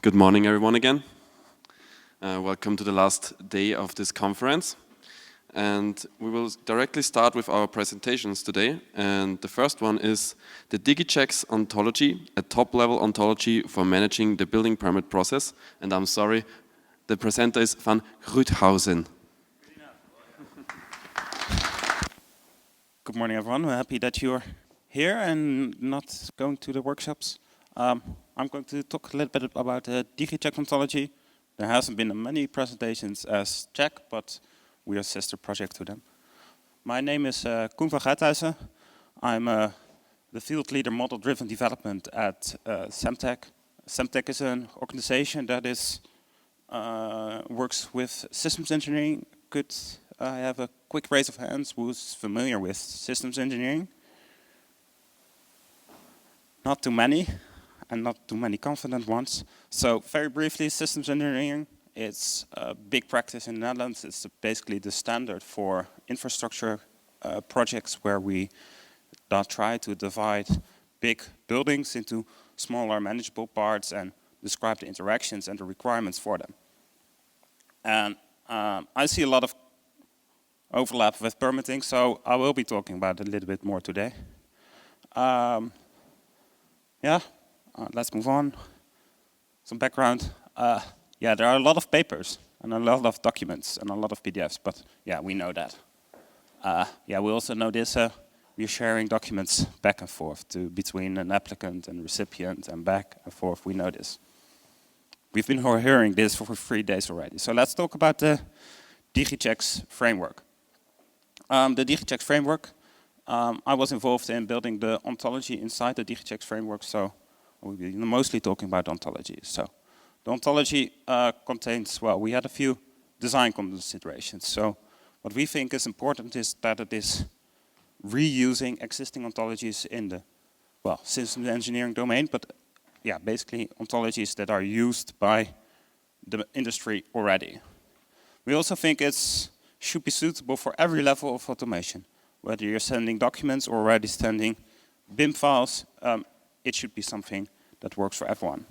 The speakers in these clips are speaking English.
Good morning, everyone, again. Welcome to the last day of this conference. And we will directly start with our presentations today. And the first one is the DigiChecks Ontology, a top-level ontology for managing the building permit process. And I'm sorry, the presenter is Van Gruijthuijsen. Good morning, everyone. We're happy that you're here and not going to the workshops. I'm going to talk a little bit about the DigiChecks ontology. There hasn't been many presentations as Czech, but we are a sister project to them. My name is Koen van Gruijthuijsen. I'm the field leader model-driven development at Semtech. Semtech is an organization that is works with systems engineering. Could I have a quick raise of hands who's familiar with systems engineering? Not too many, and not too many confident ones. So very briefly, systems engineering, it's a big practice in the Netherlands. It's basically the standard for infrastructure projects where we try to divide big buildings into smaller manageable parts and describe the interactions and the requirements for them. And I see a lot of overlap with permitting, so I will be talking about it a little bit more today. Let's move on. Some background. There are a lot of papers and a lot of documents and a lot of PDFs, but yeah, we know that. We also know this. We're sharing documents back and forth between an applicant and recipient and back and forth. We know this. We've been hearing this for 3 days already. So let's talk about the DigiChecks framework. The DigiChecks framework, I was involved in building the ontology inside the DigiChecks framework, so we'll be mostly talking about ontology. So the ontology contains, we had a few design considerations. So what we think is important is that it is reusing existing ontologies in the, systems engineering domain, but basically ontologies that are used by the industry already. We also think it should be suitable for every level of automation. Whether you're sending documents or already sending BIM files, it should be something that works for everyone.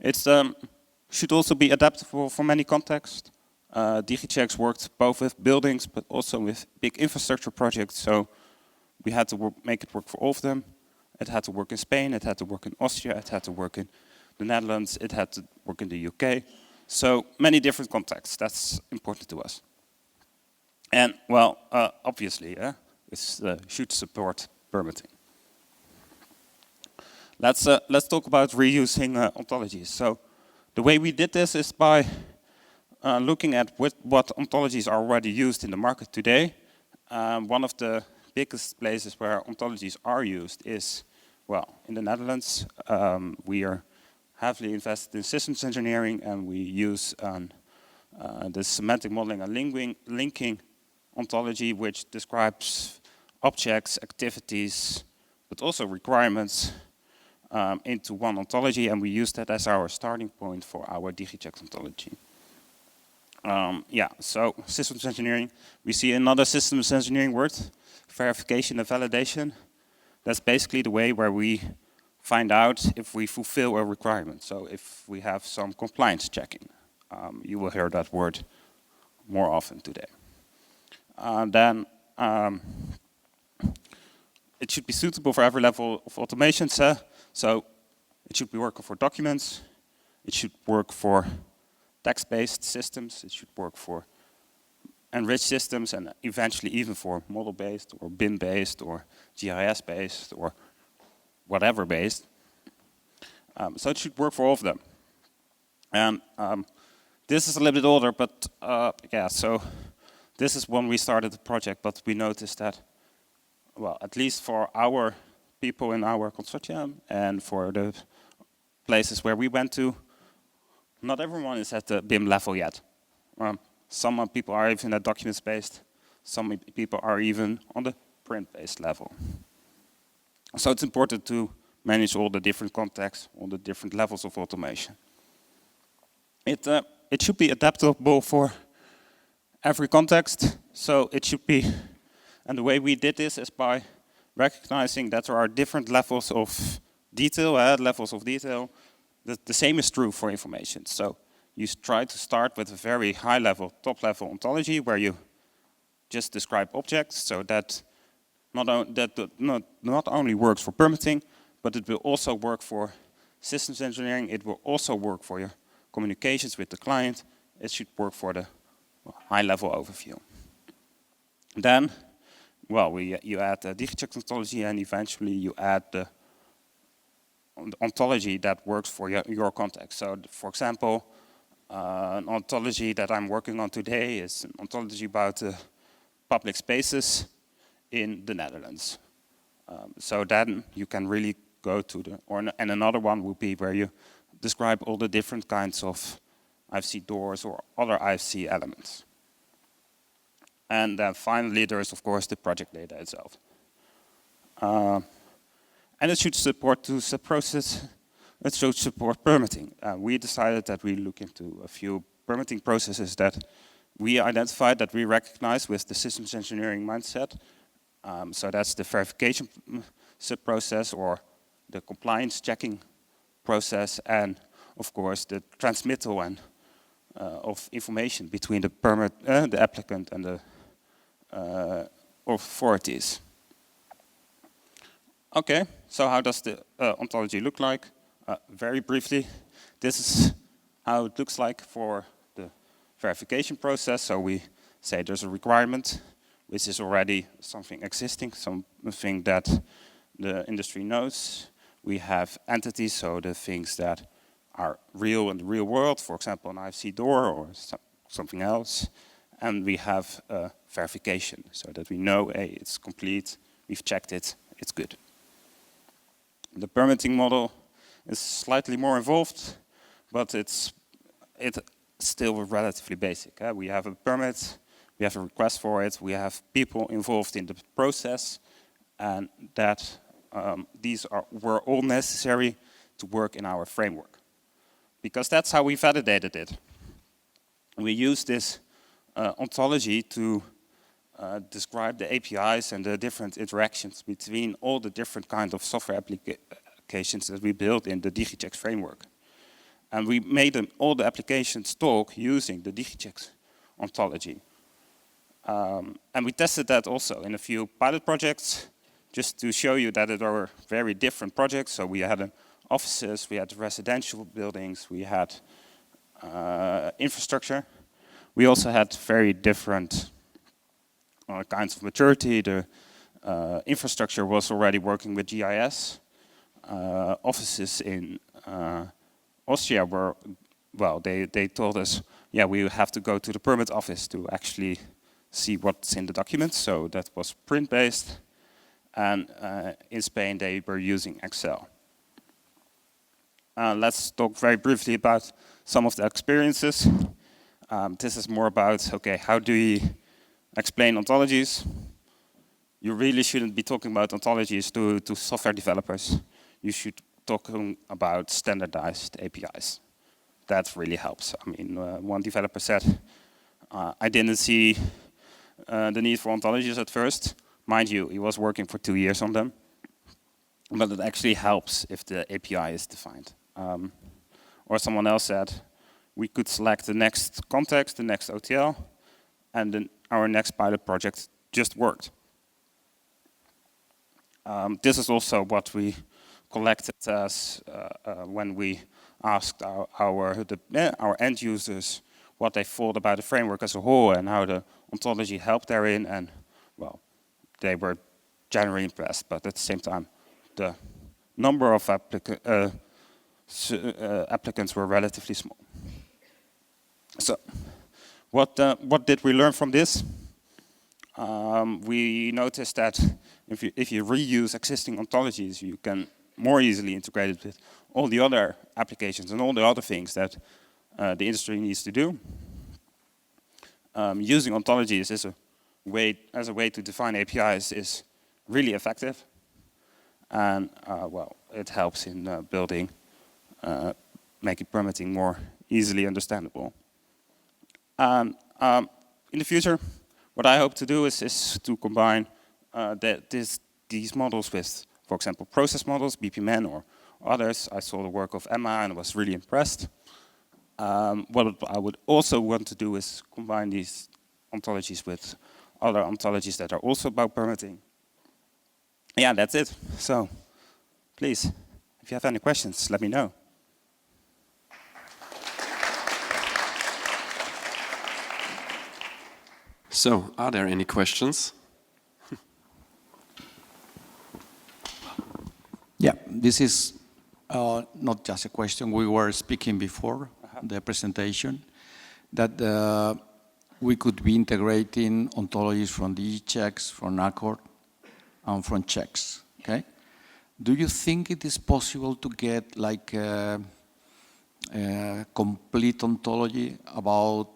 It should also be adaptable for many contexts. DigiChecks worked both with buildings but also with big infrastructure projects, so we had to make it work for all of them. It had to work in Spain, it had to work in Austria, it had to work in the Netherlands, it had to work in the UK. So many different contexts, that's important to us. And obviously, it should support permitting. Let's talk about reusing ontologies. So the way we did this is by looking at what ontologies are already used in the market today. One of the biggest places where ontologies are used is, in the Netherlands. We are heavily invested in systems engineering, and we use the semantic modeling and linking ontology, which describes objects, activities, but also requirements into one ontology, and we use that as our starting point for our DigiChecks ontology. So systems engineering, we see another systems engineering word, verification and validation. That's basically the way where we find out if we fulfill a requirement. So if we have some compliance checking, you will hear that word more often today. Then it should be suitable for every level of automation. So it should be working for documents, it should work for text-based systems, it should work for enriched systems, and eventually even for model-based or BIM-based or GIS-based or whatever based. So it should work for all of them. And this is a little bit older, but so this is when we started the project, but we noticed that, at least for our people in our consortium and for the places where we went to, not everyone is at the BIM level yet. Some people are even at documents-based, some people are even on the print-based level. So it's important to manage all the different contexts, all the different levels of automation. It should be adaptable for every context, so it should be, and the way we did this is by recognizing that there are different levels of detail, the same is true for information. So you try to start with a very high level, top level ontology where you just describe objects, so that not only works for permitting, but it will also work for systems engineering. It will also work for your communications with the client. It should work for the high level overview. Then, well, you add the DigiChecks ontology, and eventually you add the ontology that works for your context. So, for example, an ontology that I'm working on today is an ontology about public spaces in the Netherlands. So then you can really go to and another one would be where you describe all the different kinds of IFC doors or other IFC elements. And then finally, there is of course the project data itself. And it should support it should support permitting. We decided that we look into a few permitting processes that we identified, that we recognize with the systems engineering mindset. So that's the verification sub-process or the compliance checking process, and of course the transmittal and of information between the applicant and the authorities. Okay, so how does the ontology look like? Very briefly, this is how it looks like for the verification process. So we say there's a requirement, which is already something existing, something that the industry knows. We have entities, so the things that are real in the real world, for example, an IFC door or something else. And we have verification, so that we know, hey, it's complete, we've checked it, it's good. The permitting model is slightly more involved, but it's still relatively basic. We have a permit, we have a request for it, we have people involved in the process, and that were all necessary to work in our framework. Because that's how we validated it. We use this ontology to describe the APIs and the different interactions between all the different kinds of software applications that we built in the DigiChecks framework. And we made all the applications talk using the DigiChecks ontology. And we tested that also in a few pilot projects, just to show you that there were very different projects. So we had offices, we had residential buildings, we had infrastructure. We also had very different kinds of maturity. The infrastructure was already working with GIS. Offices in Austria were, well, they told us, yeah, we have to go to the permit office to actually see what's in the documents. So that was print-based. And in Spain, they were using Excel. Let's talk very briefly about some of the experiences. This is more about, okay, how do we explain ontologies? You really shouldn't be talking about ontologies to software developers. You should talk about standardized APIs. That really helps. I mean, one developer said, I didn't see the need for ontologies at first. Mind you, he was working for 2 years on them. But it actually helps if the API is defined. Or someone else said, we could select the next context, the next OTL, and then our next pilot project just worked. This is also what we collected as when we asked our end users what they thought about the framework as a whole and how the ontology helped therein. And well, they were generally impressed, but at the same time, the number of applicants were relatively small. So, what did we learn from this? We noticed that if you reuse existing ontologies, you can more easily integrate it with all the other applications and all the other things that the industry needs to do. Using ontologies as a way to define APIs is really effective, and well, it helps in making permitting more easily understandable. And in the future, what I hope to do is to combine these models with, for example, process models, BPMN, or others. I saw the work of Emma and was really impressed. What I would also want to do is combine these ontologies with other ontologies that are also about permitting. Yeah, that's it. So, please, if you have any questions, let me know. So, are there any questions? Yeah, this is not just a question. We were speaking before the presentation that we could be integrating ontologies from DigiChecks, from Accord, and from checks. Okay, do you think it is possible to get like a complete ontology about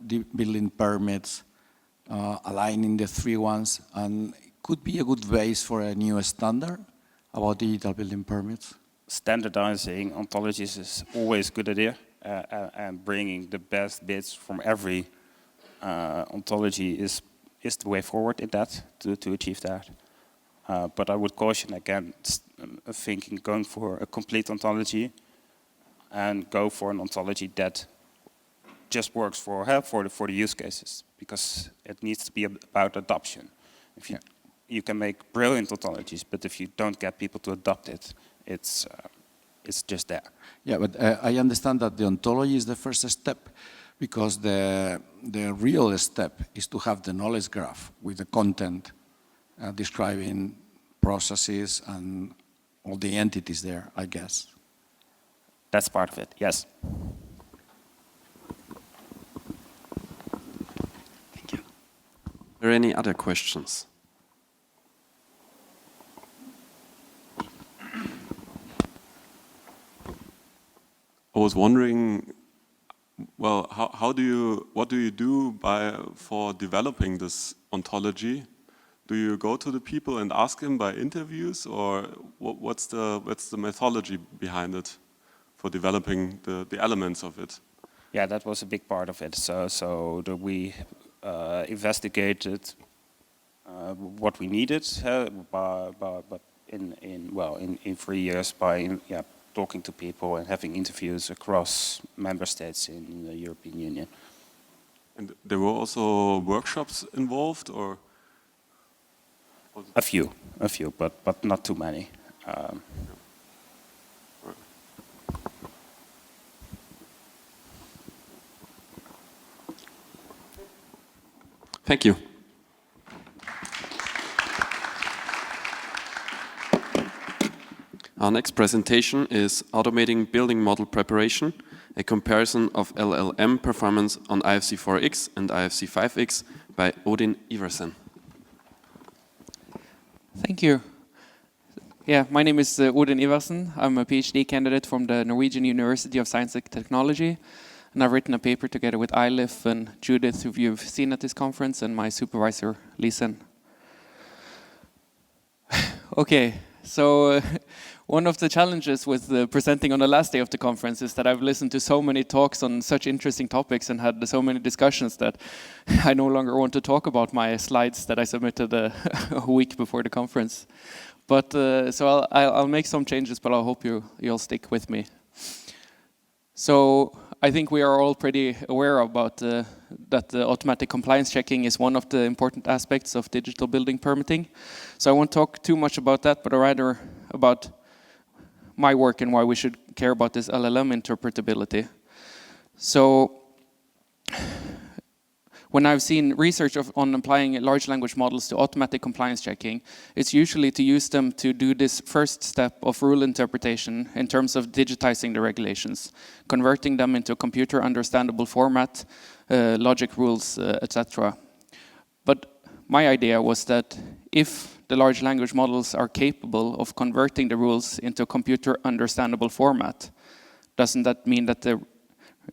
the building permits, aligning the three ones, and it could be a good base for a new standard about digital building permits? Standardizing ontologies is always a good idea, and bringing the best bits from every ontology is the way forward in that, to achieve that. But I would caution against thinking going for a complete ontology and go for an ontology that just works for the use cases, because it needs to be about adoption. If you can make brilliant ontologies, but if you don't get people to adopt it, it's just there. Yeah, but I understand that the ontology is the first step, because the real step is to have the knowledge graph with the content describing processes and all the entities there, I guess. That's part of it, yes. Thank you. Are there any other questions? I was wondering, well, what do you do for developing this ontology? Do you go to the people and ask them by interviews, or what's the methodology behind it for developing the elements of it? Yeah, that was a big part of it. So we investigated what we needed, but in 3 years by talking to people and having interviews across member states in the European Union. And there were also workshops involved, or? A few, but not too many. Thank you. Our next presentation is Automating Building Model Preparation, a comparison of LLM performance on IFC4X and IFC5X by Odin Iversen. Thank you. Yeah, my name is Odin Iversen. I'm a PhD candidate from the Norwegian University of Science and Technology, and I've written a paper together with Eilif and Judith, who you've seen at this conference, and my supervisor, Lisen. Okay, so one of the challenges with presenting on the last day of the conference is that I've listened to so many talks on such interesting topics and had so many discussions that I no longer want to talk about my slides that I submitted a week before the conference. But so I'll make some changes, but I hope you'll stick with me. So I think we are all pretty aware about that the automatic compliance checking is one of the important aspects of digital building permitting. So I won't talk too much about that, but rather about my work and why we should care about this LLM interpretability. So when I've seen research on applying large language models to automatic compliance checking, it's usually to use them to do this first step of rule interpretation in terms of digitizing the regulations, converting them into a computer understandable format, logic rules, etc. But my idea was that if the large language models are capable of converting the rules into a computer understandable format, doesn't that mean that the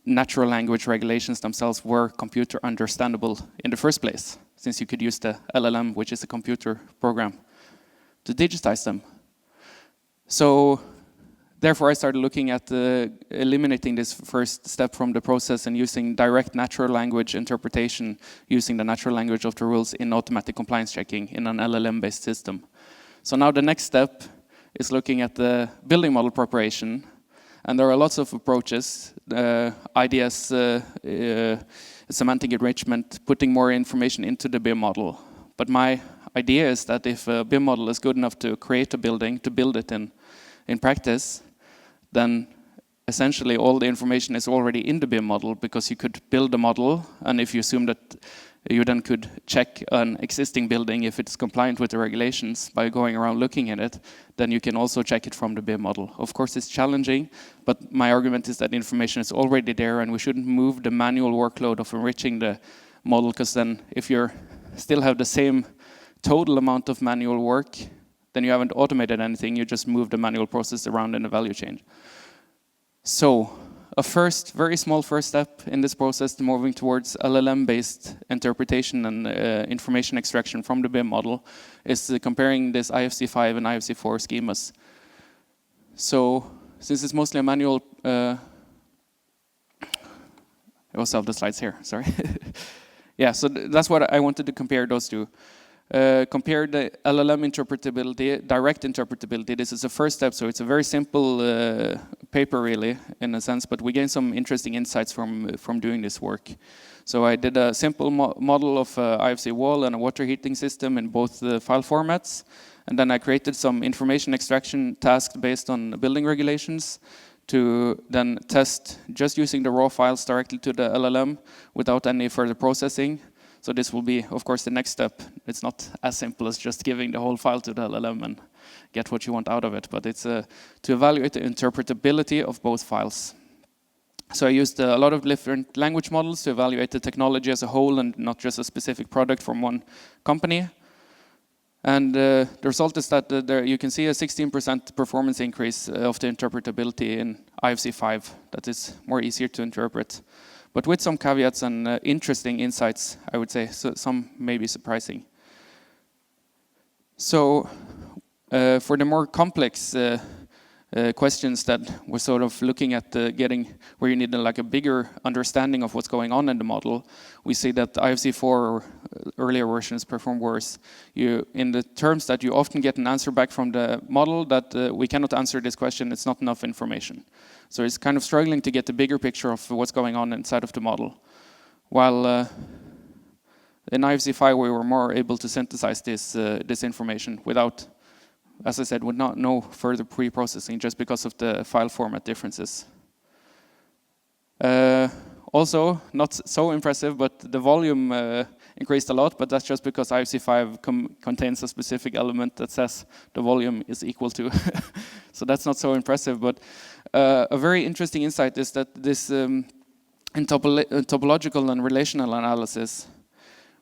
natural language regulations themselves were computer understandable in the first place, since you could use the LLM, which is a computer program, to digitize them? So therefore I started looking at eliminating this first step from the process and using direct natural language interpretation, using the natural language of the rules in automatic compliance checking in an LLM-based system. So now the next step is looking at the building model preparation. And there are lots of approaches, ideas, semantic enrichment, putting more information into the BIM model. But my idea is that if a BIM model is good enough to create a building, to build it in practice, then essentially all the information is already in the BIM model, because you could build a model, and if you assume that you then could check an existing building if it's compliant with the regulations by going around looking at it, then you can also check it from the BIM model. Of course, it's challenging, but my argument is that information is already there, and we shouldn't move the manual workload of enriching the model, because then if you still have the same total amount of manual work, then you haven't automated anything, you just move the manual process around in the value chain. So, a very small first step in this process to moving towards LLM-based interpretation and information extraction from the BIM model is comparing this IFC5 and IFC4 schemas. So, since it's mostly a manual, I also have the slides here, sorry. Yeah, so that's what I wanted to compare those two. Compare the LLM interpretability, direct interpretability. This is the first step, so it's a very simple paper really, in a sense, but we gain some interesting insights from doing this work. So I did a simple model of IFC wall and a water heating system in both the file formats, and then I created some information extraction tasks based on the building regulations to then test just using the raw files directly to the LLM without any further processing. So this will be, of course, the next step. It's not as simple as just giving the whole file to the LLM and get what you want out of it, but it's to evaluate the interpretability of both files. So I used a lot of different language models to evaluate the technology as a whole and not just a specific product from one company. And the result is that you can see a 16% performance increase of the interpretability in IFC5. That is more easier to interpret. But with some caveats and interesting insights, I would say, so some may be surprising. So for the more complex questions that we're sort of looking at getting where you need like a bigger understanding of what's going on in the model, we see that IFC4 or earlier versions perform worse. In the terms that you often get an answer back from the model that we cannot answer this question, it's not enough information. So it's kind of struggling to get the bigger picture of what's going on inside of the model. While in IFC5 we were more able to synthesize this information without, as I said, with no further pre-processing, just because of the file format differences. Also, not so impressive, but the volume increased a lot, but that's just because IFC5 contains a specific element that says the volume is equal to. So that's not so impressive, but a very interesting insight is that this in topological and relational analysis,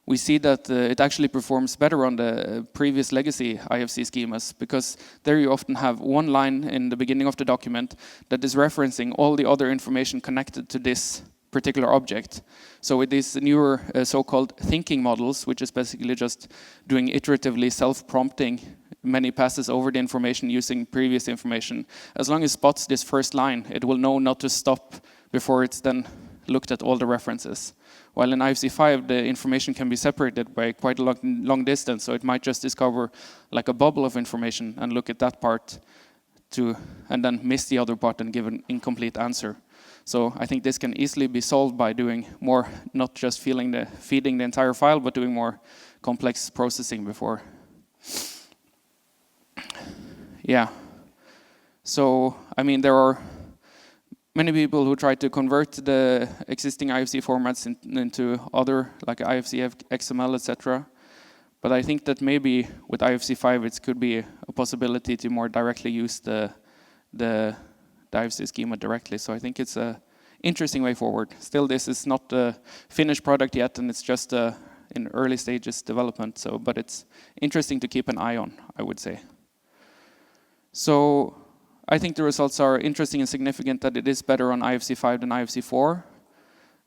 we see that it actually performs better on the previous legacy IFC schemas, because there you often have one line in the beginning of the document that is referencing all the other information connected to this particular object. So with these newer so-called thinking models, which is basically just doing iteratively self-prompting many passes over the information using previous information, as long as it spots this first line, it will know not to stop before it's then looked at all the references. While in IFC5, the information can be separated by quite a long distance, so it might just discover like a bubble of information and look at that part and then miss the other part and give an incomplete answer. So I think this can easily be solved by doing more, not just feeding the entire file, but doing more complex processing before. Yeah. So, I mean, there are many people who try to convert the existing IFC formats into other, like IFC, XML, etc. But I think that maybe with IFC5 it could be a possibility to more directly use the IFC schema directly. So I think it's an interesting way forward. Still, this is not a finished product yet, and it's just in early stages development. So, but it's interesting to keep an eye on, I would say. So I think the results are interesting and significant that it is better on IFC5 than IFC4.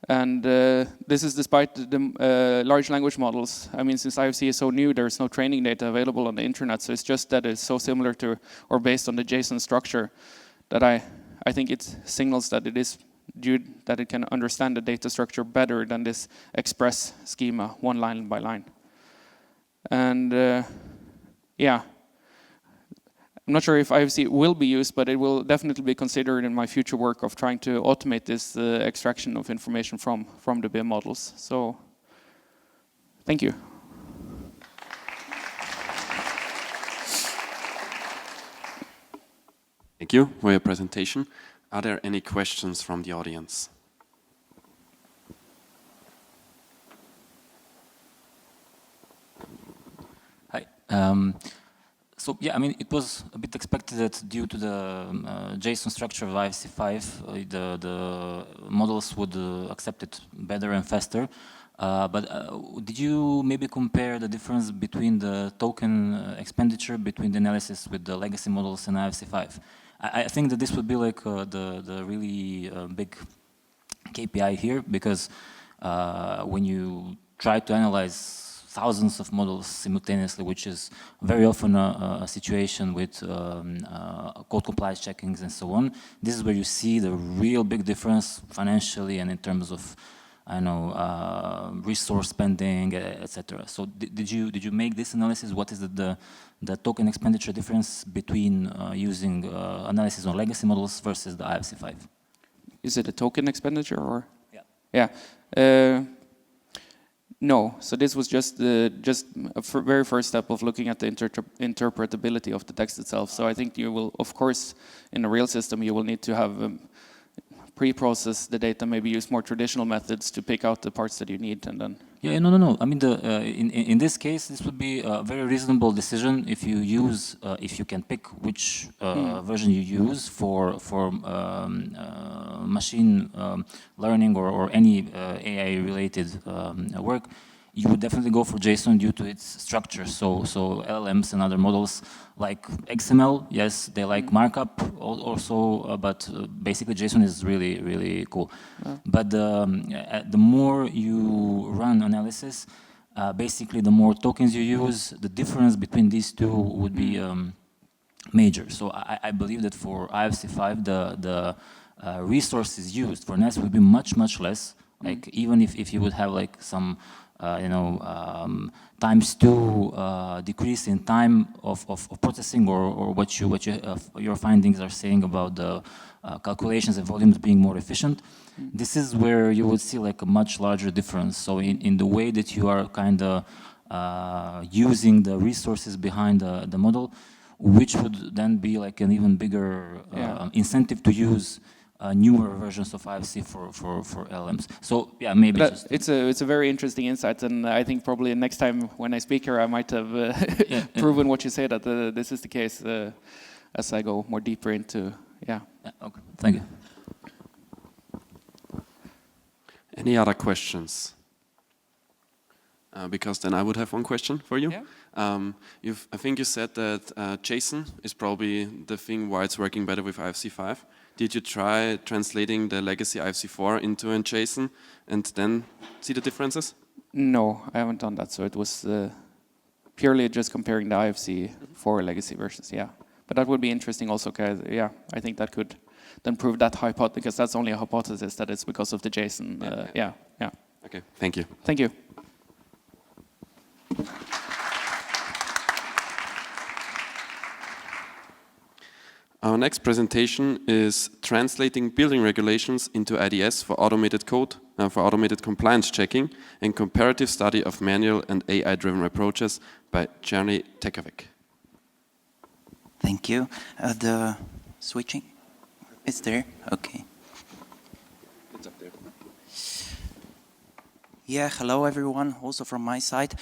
And this is despite the large language models. I mean, since IFC is so new, there's no training data available on the internet. So it's just that it's so similar to, or based on the JSON structure, that I think it signals that it is that it can understand the data structure better than this express schema, one line by line. And yeah, I'm not sure if IFC will be used, but it will definitely be considered in my future work of trying to automate this extraction of information from the BIM models. So, thank you. Thank you for your presentation. Are there any questions from the audience? Hi. So yeah, I mean, it was a bit expected that due to the JSON structure of IFC5, the models would accept it better and faster. But did you maybe compare the difference between the token expenditure between the analysis with the legacy models and IFC5? I think that this would be like the really big KPI here, because when you try to analyze thousands of models simultaneously, which is very often a situation with code compliance checkings and so on, this is where you see the real big difference financially and in terms of, I know, resource spending, etc. So did you make this analysis? What is the token expenditure difference between using analysis on legacy models versus the IFC5? Is it a token expenditure or? Yeah. Yeah. No, so this was just a very first step of looking at the interpretability of the text itself. So I think you will, of course, in a real system, you will need to have pre-process the data, maybe use more traditional methods to pick out the parts that you need, and then. Yeah, no. I mean, in this case, this would be a very reasonable decision if you use, if you can pick which version you use for machine learning or any AI-related work. You would definitely go for JSON due to its structure. So LLMs and other models like XML, yes, they like markup also, but basically JSON is really, really cool. Yeah. But the more you run analysis, basically the more tokens you use, the difference between these two would be major. So I believe that for IFC5, the resources used for analysis would be much, much less. Like even if you would have like some ×2 decrease in time of processing, or what your findings are saying about the calculations and volumes being more efficient. This is where you would see like a much larger difference. So in the way that you are kind of using the resources behind the model, which would then be like an even bigger incentive to use newer versions of IFC for LLMs. So yeah, maybe it's a very interesting insight, and I think probably next time when I speak here, I might have proven what you say, that this is the case as I go more deeper into okay, thank you. Any other questions? Because then I would have one question for you. Yeah. I think you said that JSON is probably the thing why it's working better with IFC5. Did you try translating the legacy IFC4 into a JSON and then see the differences? No, I haven't done that. So it was purely just comparing the IFC4 legacy versions. Yeah, but that would be interesting also. Cause, I think that could then prove that hypothesis, because that's only a hypothesis that it's because of the JSON. Yeah. Okay, thank you. Thank you. Our next presentation is translating building regulations into IDS for automated code, for automated compliance checking, and comparative study of manual and AI-driven approaches by Jernej Tekavec. Thank you. The switching is there? Okay. It's up there. Yeah, hello everyone, also from my side.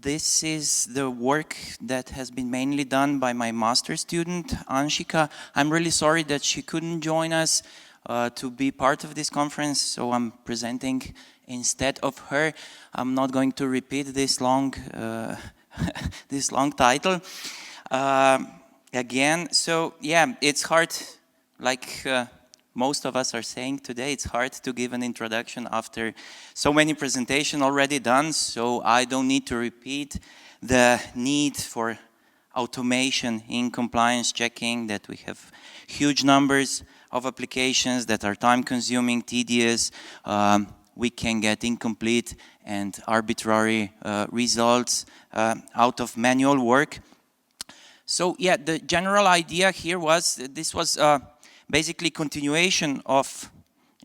This is the work that has been mainly done by my master student, Anshika. I'm really sorry that she couldn't join us to be part of this conference, so I'm presenting instead of her. I'm not going to repeat this long, this long title again. So yeah, it's hard, like most of us are saying today, it's hard to give an introduction after so many presentations already done, so I don't need to repeat the need for automation in compliance checking, that we have huge numbers of applications that are time-consuming, tedious. We can get incomplete and arbitrary results out of manual work. So yeah, the general idea here was, this was basically continuation of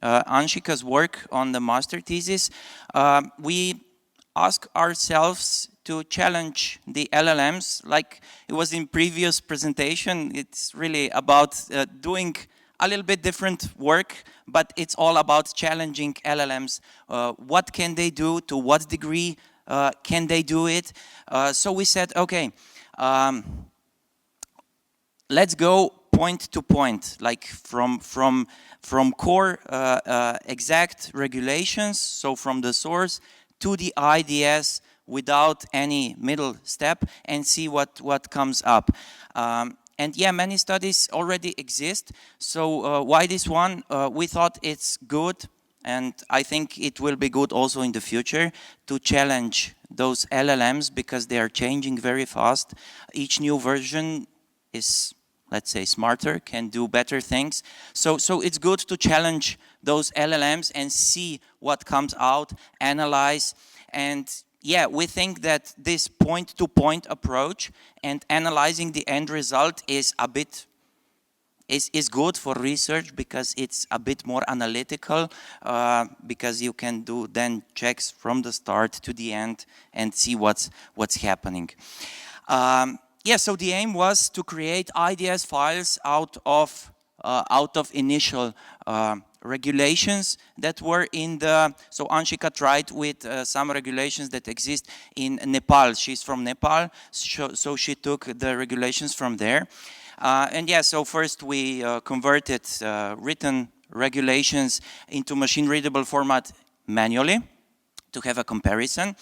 Anshika's work on the master thesis. We ask ourselves to challenge the LLMs, like it was in previous presentation. It's really about doing a little bit different work, but it's all about challenging LLMs. What can they do? To what degree can they do it? So we said, okay, let's go point to point, like from core exact regulations, so from the source to the IDS without any middle step, and see what comes up. And yeah, many studies already exist. So why this one? We thought it's good, and I think it will be good also in the future to challenge those LLMs, because they are changing very fast. Each new version is, let's say, smarter, can do better things. So it's good to challenge those LLMs and see what comes out, analyze. And yeah, we think that this point-to-point approach and analyzing the end result is a bit, is good for research, because it's a bit more analytical, because you can do then checks from the start to the end and see what's happening. Yeah, so the aim was to create IDS files out of initial regulations that were in the, so Anshika tried with some regulations that exist in Nepal. She's from Nepal, so she took the regulations from there. And yeah, so first we converted written regulations into machine-readable format manually to have a comparison.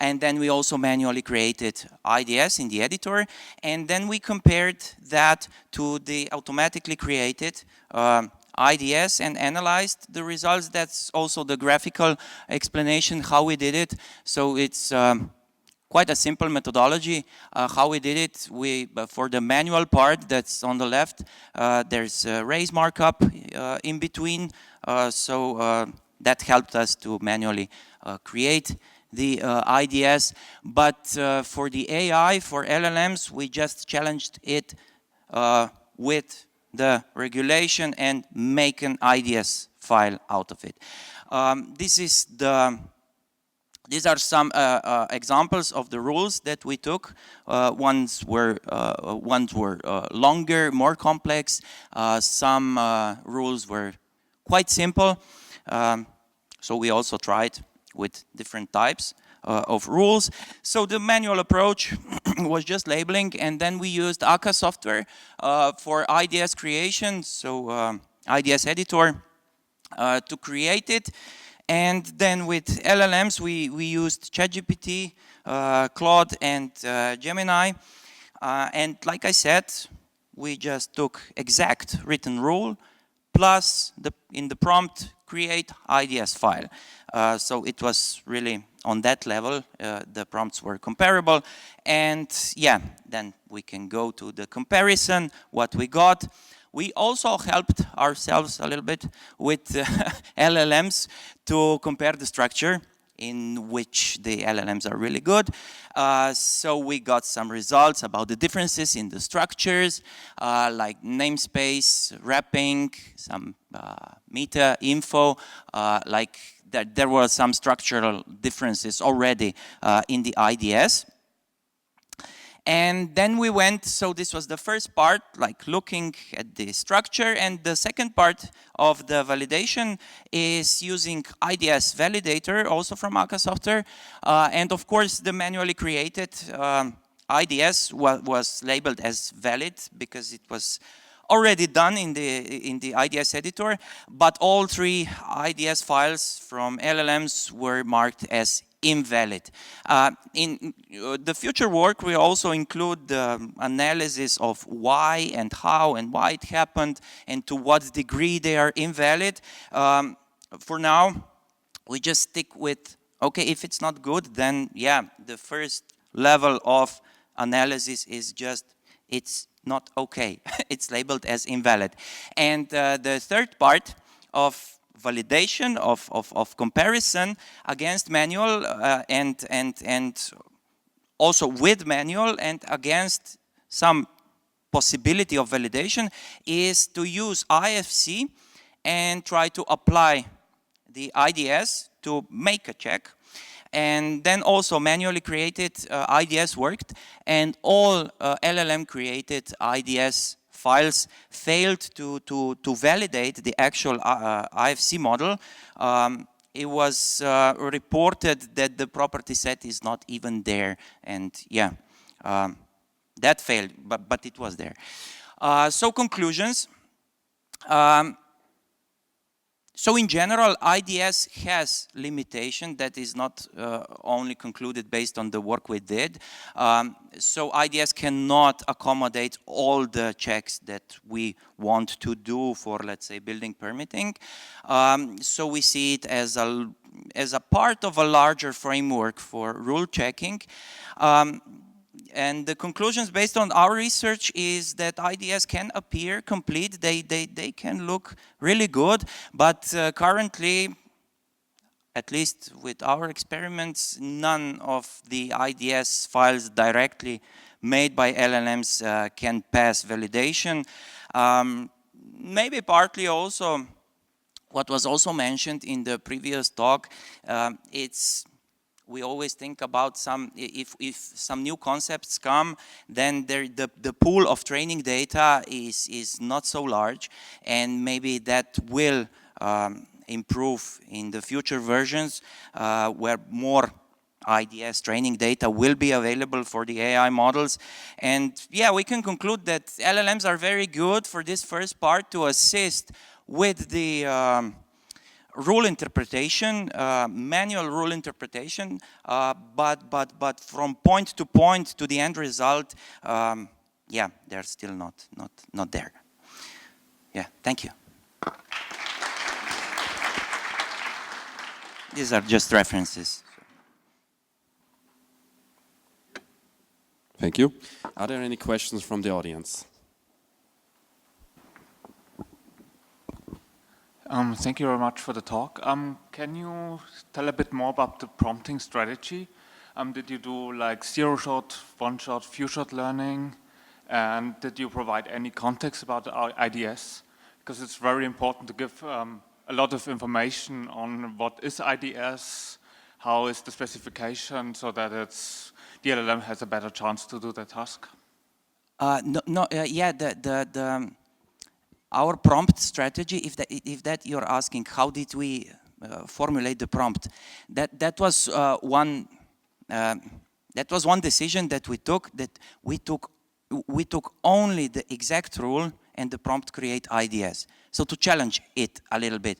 And then we also manually created IDS in the editor. And then we compared that to the automatically created IDS and analyzed the results. That's also the graphical explanation how we did it. So it's quite a simple methodology how we did it. For the manual part that's on the left, there's a raise markup in between. So that helped us to manually create the IDS. But for the AI, for LLMs, we just challenged it with the regulation and make an IDS file out of it. These are some examples of the rules that we took. Ones were longer, more complex. Some rules were quite simple. So we also tried with different types of rules. So the manual approach was just labeling, and then we used Akka software for IDS creation, so IDS editor to create it. And then with LLMs, we used ChatGPT, Claude, and Gemini. And like I said, we just took exact written rule plus in the prompt create IDS file. So it was really on that level, the prompts were comparable. And yeah, then we can go to the comparison, what we got. We also helped ourselves a little bit with LLMs to compare the structure, in which the LLMs are really good. So we got some results about the differences in the structures, like namespace, wrapping, some meta info, like that there were some structural differences already in the IDS. And then we went, so this was the first part, like looking at the structure, and the second part of the validation is using IDS validator, also from Akka software. And of course, the manually created IDS was labeled as valid because it was already done in the IDS editor, but all three IDS files from LLMs were marked as invalid. In the future work, we also include the analysis of why and how and why it happened and to what degree they are invalid. For now, we just stick with, okay, if it's not good, then yeah, the first level of analysis is just, it's not okay. It's labeled as invalid. And the third part of validation of comparison against manual and also with manual and against some possibility of validation is to use IFC and try to apply the IDS to make a check. And then also manually created IDS worked, and all LLM created IDS files failed to validate the actual IFC model. It was reported that the property set is not even there, and yeah, that failed, but it was there. So conclusions. So in general, IDS has limitation that is not only concluded based on the work we did. So IDS cannot accommodate all the checks that we want to do for, let's say, building permitting. So we see it as a part of a larger framework for rule checking. And the conclusions based on our research is that IDS can appear complete, they can look really good, but currently, at least with our experiments, none of the IDS files directly made by LLMs can pass validation. Maybe partly also, what was also mentioned in the previous talk, we always think about if some new concepts come, then the pool of training data is not so large, and maybe that will improve in the future versions where more IDS training data will be available for the AI models. And yeah, we can conclude that LLMs are very good for this first part to assist with the rule interpretation, manual rule interpretation, but from point to the end result, yeah, they're still not there. Yeah, thank you. These are just references. Thank you. Are there any questions from the audience? Thank you very much for the talk. Can you tell a bit more about the prompting strategy? Did you do like zero-shot, one-shot, few-shot learning? And did you provide any context about the IDS? Because it's very important to give a lot of information on what is IDS, how is the specification, so that the LLM has a better chance to do the task. Our prompt strategy, if that you're asking, how did we formulate the prompt? That was one decision that we took. That we took only the exact rule and the prompt create IDS. So to challenge it a little bit.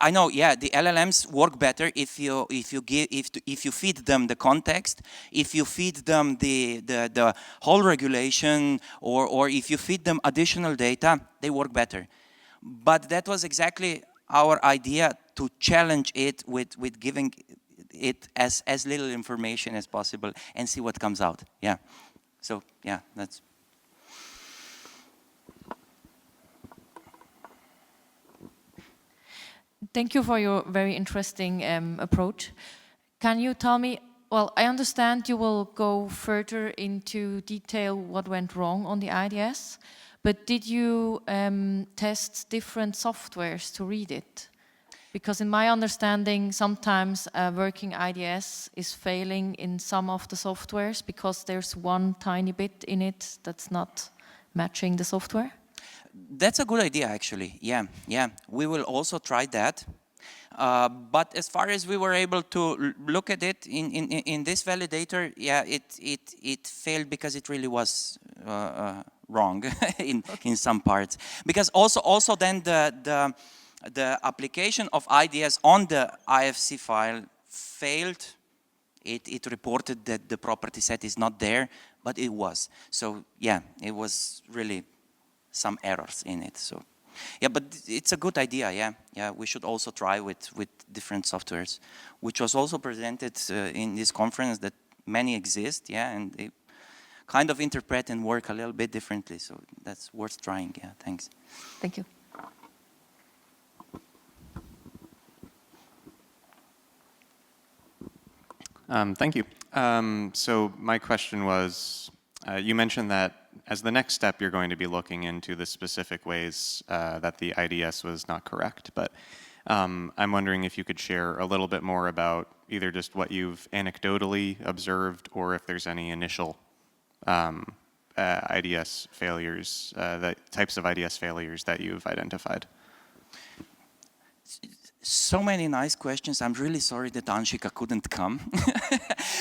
I know, yeah, the LLMs work better if you feed them the context, if you feed them the whole regulation, or if you feed them additional data, they work better. But that was exactly our idea, to challenge it with giving it as little information as possible and see what comes out. Yeah. So yeah, that's. Thank you for your very interesting approach. Can you tell me, well, I understand you will go further into detail what went wrong on the IDS, but did you test different softwares to read it? Because in my understanding, sometimes a working IDS is failing in some of the softwares because there's one tiny bit in it that's not matching the software. That's a good idea, actually. Yeah. We will also try that. But as far as we were able to look at it in this validator, yeah, it failed because it really was wrong in some parts. Because also then the application of IDS on the IFC file failed. It reported that the property set is not there, but it was. So yeah, it was really some errors in it. So yeah, but it's a good idea. Yeah, we should also try with different softwares, which was also presented in this conference, that many exist. Yeah, and they kind of interpret and work a little bit differently. So that's worth trying. Yeah, thanks. Thank you. Thank you. So my question was, you mentioned that as the next step, you're going to be looking into the specific ways that the IDS was not correct. But I'm wondering if you could share a little bit more about either just what you've anecdotally observed or if there's any initial IDS failures, the types of IDS failures that you've identified. So many nice questions. I'm really sorry that Anshika couldn't come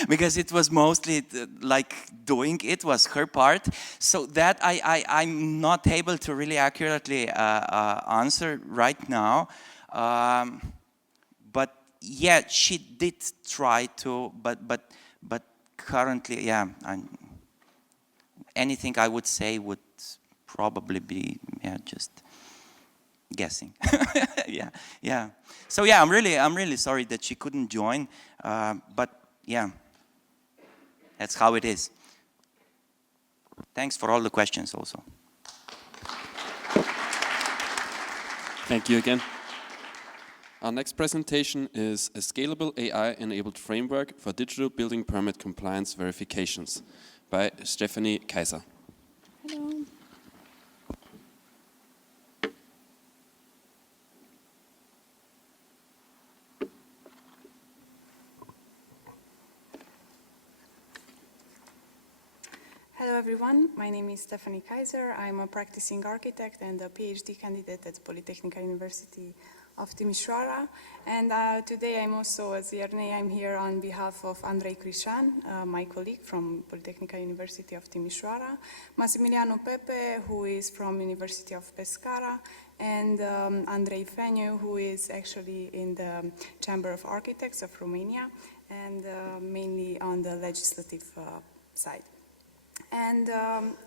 because it was mostly like doing it was her part. So that I'm not able to really accurately answer right now. But yeah, she did try to, but currently, yeah, anything I would say would probably be just guessing. yeah. So yeah, I'm really sorry that she couldn't join. But yeah, that's how it is. Thanks for all the questions also. Thank you again. Our next presentation is a scalable AI-enabled framework for digital building permit compliance verifications by Stefanie-Kaiser. Hello. Hello everyone, my name is Stefanie-Kaiser. I'm a practicing architect and a PhD candidate at Polytechnical University of Timișoara. And today I'm also, as Jernej, I'm here on behalf of Andrei Crișan, my colleague from Polytechnical University of Timișoara, Massimiliano Pepe, who is from University of Pescara, and Andrei Feniu, who is actually in the Chamber of Architects of Romania, and mainly on the legislative side. And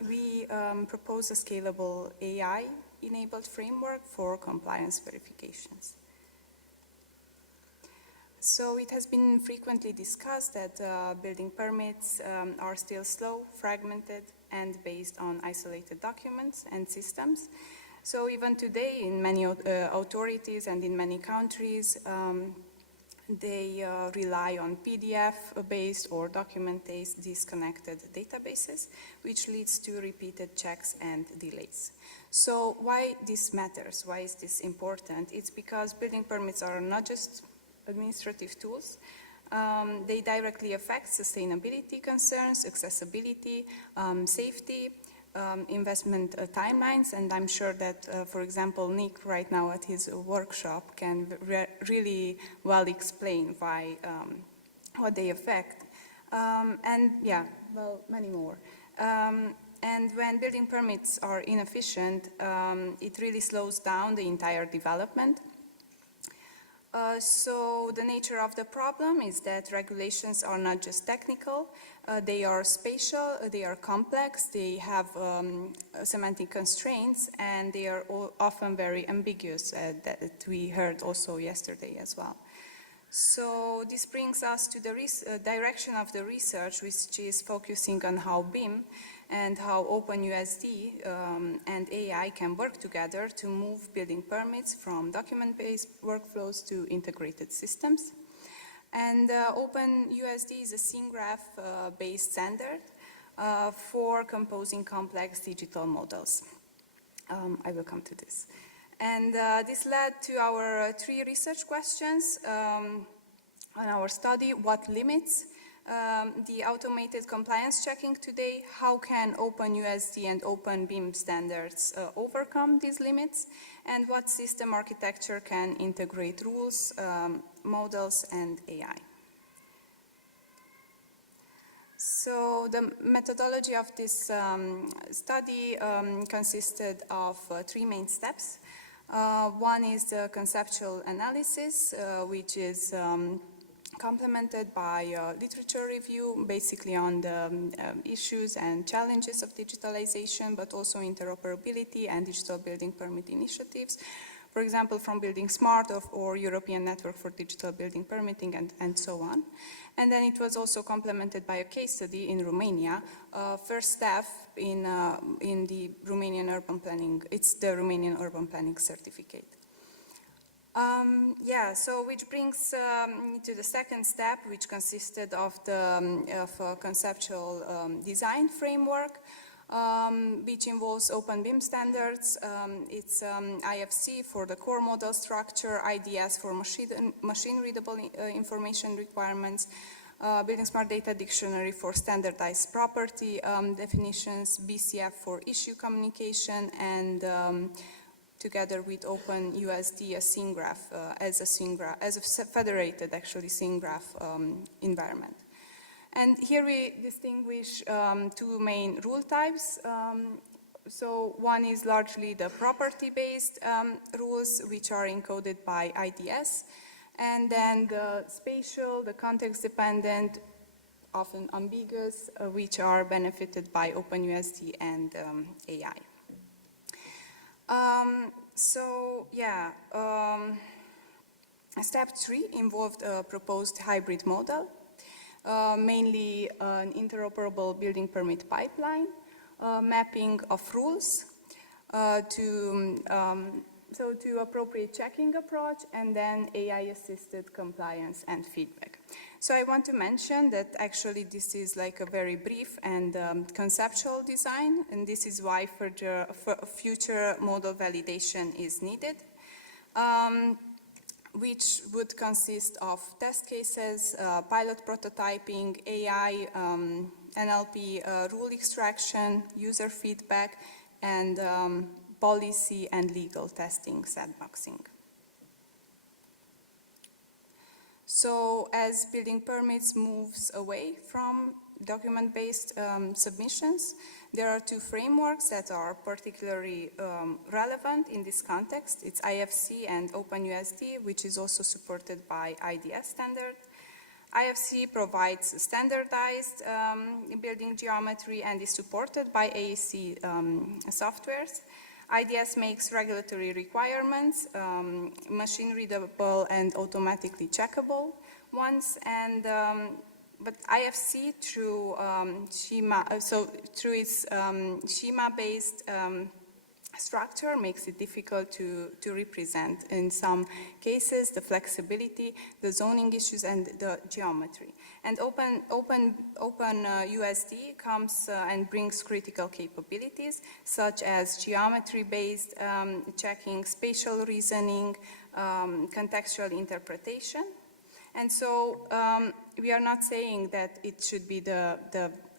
we propose a scalable AI-enabled framework for compliance verifications. So it has been frequently discussed that building permits are still slow, fragmented, and based on isolated documents and systems. So even today, in many authorities and in many countries, they rely on PDF-based or document-based disconnected databases, which leads to repeated checks and delays. So why this matters? Why is this important? It's because building permits are not just administrative tools. They directly affect sustainability concerns, accessibility, safety, investment timelines, and I'm sure that, for example, Nick right now at his workshop can really well explain why, what they affect, and yeah, well, many more. And when building permits are inefficient, it really slows down the entire development. So the nature of the problem is that regulations are not just technical, they are spatial, they are complex, they have semantic constraints, and they are often very ambiguous, that we heard also yesterday as well. So this brings us to the direction of the research, which is focusing on how BIM and how OpenUSD and AI can work together to move building permits from document-based workflows to integrated systems. And OpenUSD is a scene graph-based standard for composing complex digital models. I will come to this. And this led to our three research questions on our study: what limits the automated compliance checking today? How can OpenUSD and OpenBIM standards overcome these limits? And what system architecture can integrate rules, models, and AI? So the methodology of this study consisted of three main steps. One is the conceptual analysis, which is complemented by literature review, basically on the issues and challenges of digitalization, but also interoperability and digital building permit initiatives. For example, from Building Smart or European Network for Digital Building Permitting and so on. And then it was also complemented by a case study in Romania, first step in the Romanian urban planning. It's the Romanian urban planning certificate. Yeah, so which brings to the second step, which consisted of a conceptual design framework. which involves open BIM standards. It's IFC for the core model structure, IDS for machine-readable information requirements, Building Smart Data Dictionary for standardized property definitions, BCF for issue communication, and together with OpenUSD, a scene graph as a federated scene graph environment. And here we distinguish two main rule types. So one is largely the property-based rules, which are encoded by IDS, and then the spatial, the context-dependent, often ambiguous, which are benefited by OpenUSD and AI. Step 3 involved a proposed hybrid model. Mainly an interoperable building permit pipeline, mapping of rules to appropriate checking approach, and then AI-assisted compliance and feedback. So I want to mention that actually this is like a very brief and conceptual design, and this is why future model validation is needed. Which would consist of test cases, pilot prototyping, AI, NLP rule extraction, user feedback, and policy and legal testing, sandboxing. So as building permits moves away from document-based submissions, there are two frameworks that are particularly relevant in this context. It's IFC and OpenUSD, which is also supported by IDS standard. IFC provides standardized building geometry and is supported by AEC softwares. IDS makes regulatory requirements, machine-readable and automatically checkable ones, and but IFC through its schema-based structure makes it difficult to represent in some cases the flexibility, the zoning issues, and the geometry. And OpenUSD comes and brings critical capabilities such as geometry-based checking, spatial reasoning, contextual interpretation. And so we are not saying that it should be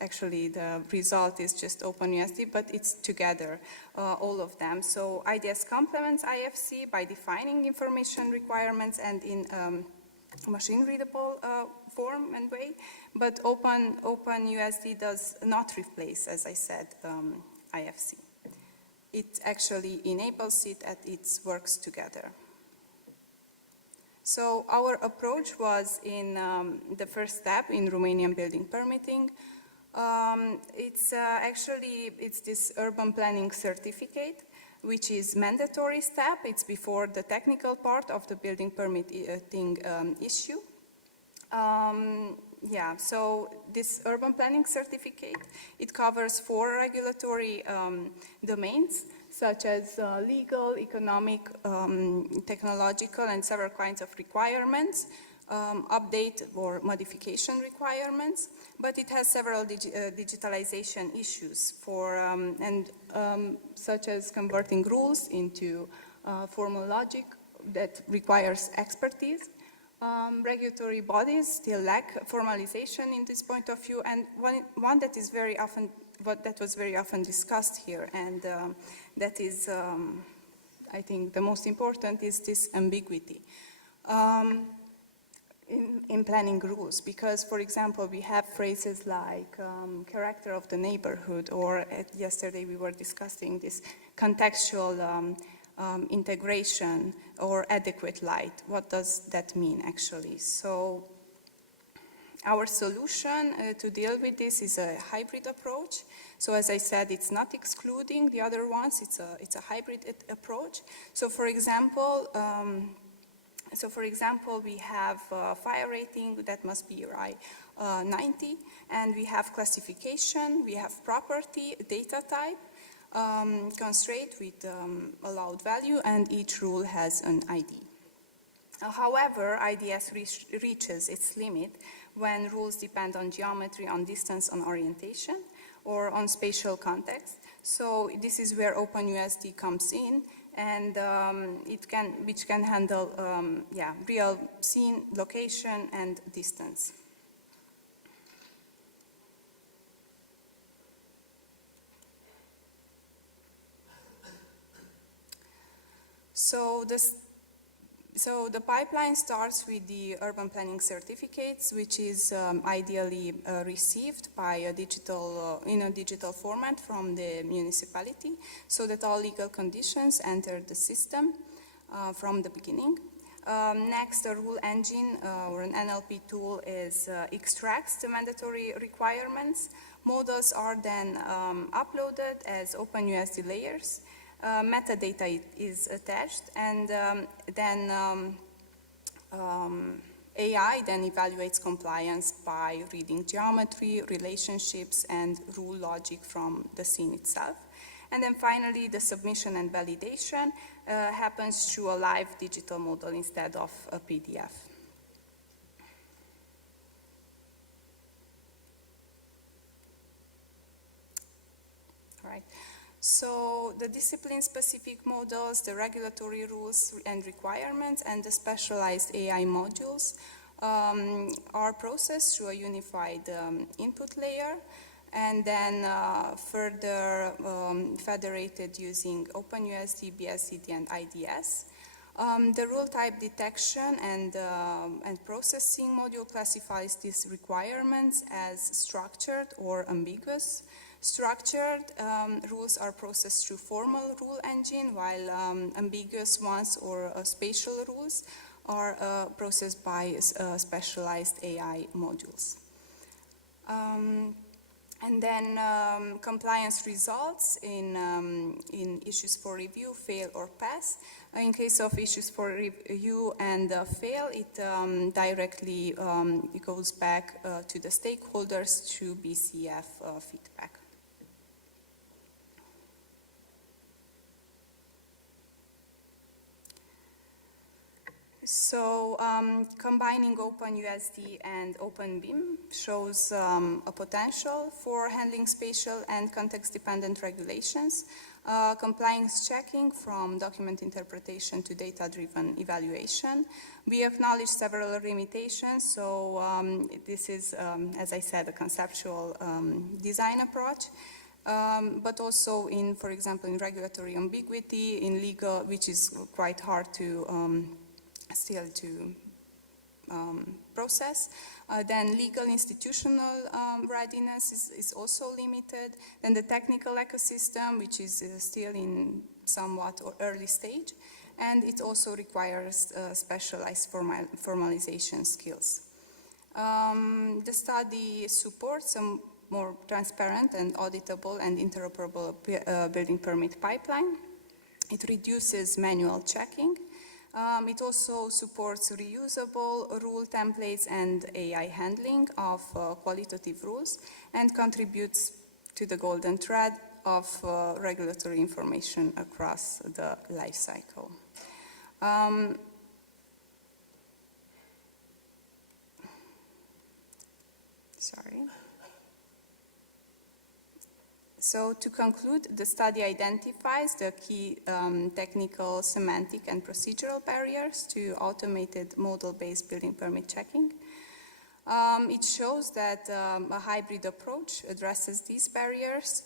actually the result is just OpenUSD, but it's together, all of them. So IDS complements IFC by defining information requirements and in machine-readable form and way, but OpenUSD does not replace, as I said, IFC. It actually enables it and it works together. So our approach was in the first step in Romanian building permitting. It's this urban planning certificate, which is mandatory step. It's before the technical part of the building permitting issue. So this urban planning certificate, it covers 4 regulatory domains, such as legal, economic, technological, and several kinds of requirements, update or modification requirements, but it has several digitalization issues such as converting rules into formal logic that requires expertise. Regulatory bodies still lack formalization in this point of view, and one that is that was very often discussed here, and that is, I think, the most important is this ambiguity in planning rules. Because, for example, we have phrases like character of the neighborhood, or yesterday we were discussing this contextual integration or adequate light. What does that mean, actually? So our solution to deal with this is a hybrid approach. So as I said, it's not excluding the other ones. It's a hybrid approach. So for example, we have fire rating that must be RI 90, and we have classification, we have property, data type, constraint with allowed value, and each rule has an ID. However, IDS reaches its limit when rules depend on geometry, on distance, on orientation, or on spatial context. So this is where OpenUSD comes in, and which can handle real scene, location, and distance. So the pipeline starts with the urban planning certificates, which is ideally received by a in a digital format from the municipality, so that all legal conditions enter the system from the beginning. Next, a rule engine or an NLP tool extracts the mandatory requirements. Models are then uploaded as OpenUSD layers. Metadata is attached, and then AI then evaluates compliance by reading geometry, relationships, and rule logic from the scene itself. And then finally, the submission and validation happens through a live digital model instead of a PDF. All right. So the discipline-specific models, the regulatory rules and requirements, and the specialized AI modules are processed through a unified input layer, and then further federated using OpenUSD, BSDD, and IDS. The rule type detection and processing module classifies these requirements as structured or ambiguous. Structured rules are processed through formal rule engine, while ambiguous ones or spatial rules are processed by specialized AI modules. And then compliance results in issues for review, fail or pass. In case of issues for review and fail, it directly it goes back to the stakeholders through BCF feedback. So combining OpenUSD and OpenBIM shows a potential for handling spatial and context-dependent regulations, compliance checking from document interpretation to data-driven evaluation. We acknowledge several limitations, so this is, as I said, a conceptual design approach. But also in, for example, in regulatory ambiguity, in legal, which is quite hard to still to process. Then legal institutional readiness is also limited. Then the technical ecosystem, which is still in somewhat early stage. And it also requires specialized formalization skills. The study supports a more transparent and auditable and interoperable building permit pipeline. It reduces manual checking. It also supports reusable rule templates and AI handling of qualitative rules, and contributes to the golden thread of regulatory information across the life cycle. Sorry. So to conclude, the study identifies the key technical, semantic, and procedural barriers to automated model-based building permit checking. It shows that a hybrid approach addresses these barriers.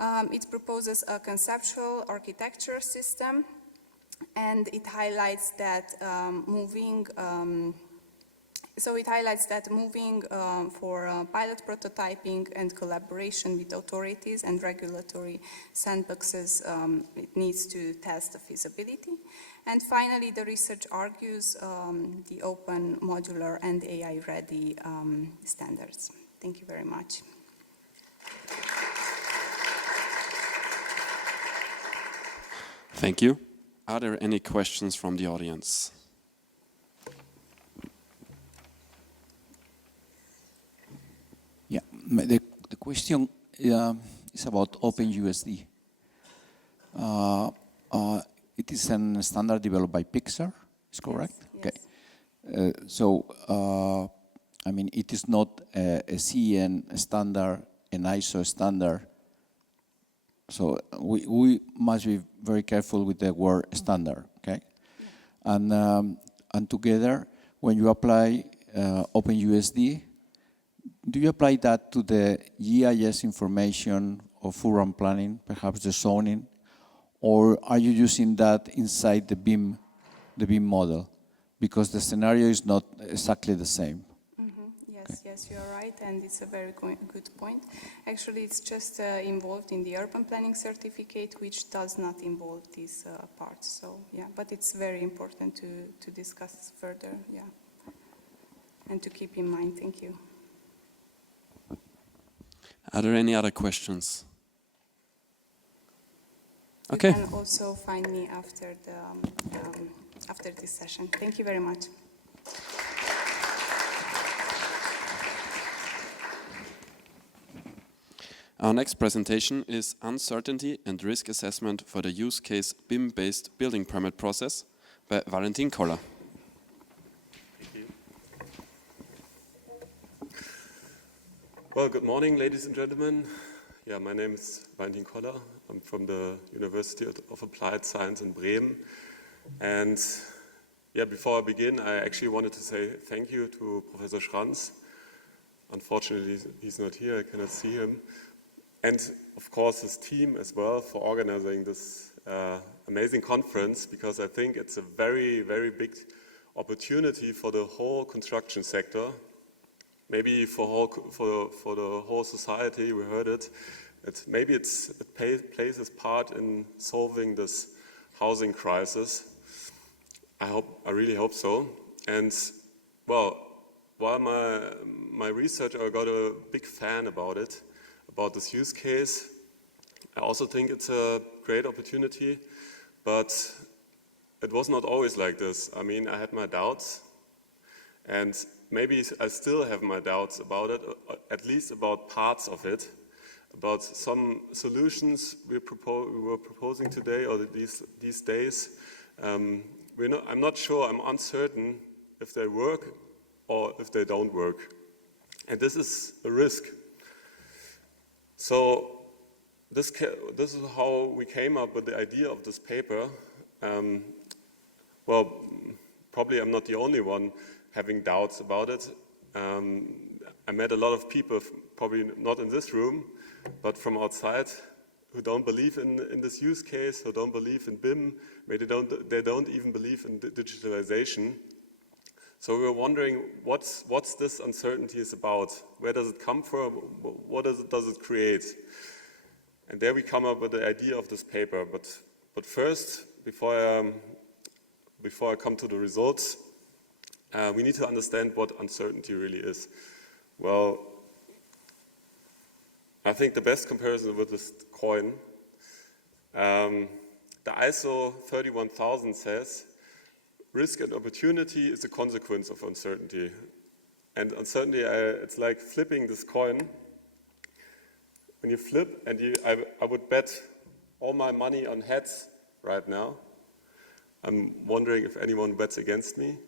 It proposes a conceptual architecture system, and it highlights that moving for pilot prototyping and collaboration with authorities and regulatory sandboxes, it needs to test the feasibility. And finally, the research argues the open, modular, and AI-ready standards. Thank you very much. Thank you. Are there any questions from the audience? Yeah, the question is about OpenUSD. It is a standard developed by Fischer, is correct? Yes. Okay. I mean, it is not a CN standard an ISO standard. So we must be very careful with the word standard, okay? And together, when you apply OpenUSD, do you apply that to the GIS information of urban planning, perhaps the zoning, or are you using that inside the BIM model? Because the scenario is not exactly the same. Yes, you are right, and it's a very good point. Actually, it's just involved in the urban planning certificate, which does not involve these parts. So, yeah, but it's very important to discuss further, yeah, and to keep in mind. Thank you. Are there any other questions? Okay. You can also find me after after this session. Thank you very much. Our next presentation is Uncertainty and Risk Assessment for the Use Case BIM-based Building Permit Process by Valentin Koller. Thank you. Well, good morning, ladies and gentlemen. Yeah, my name is Valentin Koller. I'm from the University of Applied Science in Bremen. And yeah, before I begin, I actually wanted to say thank you to Professor Schranz. Unfortunately, he's not here, I cannot see him. And of course his team as well for organizing this amazing conference, because I think it's a very, very big opportunity for the whole construction sector. Maybe for the whole society, we heard it. Maybe it plays its part in solving this housing crisis. I really hope so. And well, while my research, I got a big fan about it, about this use case. I also think it's a great opportunity, but it was not always like this. I mean, I had my doubts, and maybe I still have my doubts about it, at least about parts of it, about some solutions we were proposing today or these days. I'm not sure, I'm uncertain if they work or if they don't work. And this is a risk. So this is how we came up with the idea of this paper. Well, probably I'm not the only one having doubts about it. I met a lot of people, probably not in this room, but from outside, who don't believe in this use case, who don't believe in BIM, maybe they don't even believe in digitalization. So we were wondering what's this uncertainty is about? Where does it come from? What does it create? And there we come up with the idea of this paper. But first, before I come to the results, we need to understand what uncertainty really is. Well, I think the best comparison with this Coen, the ISO 31000 says, risk and opportunity is a consequence of uncertainty. And uncertainty, it's like flipping this coin. When you flip, and I would bet all my money on heads right now. I'm wondering if anyone bets against me,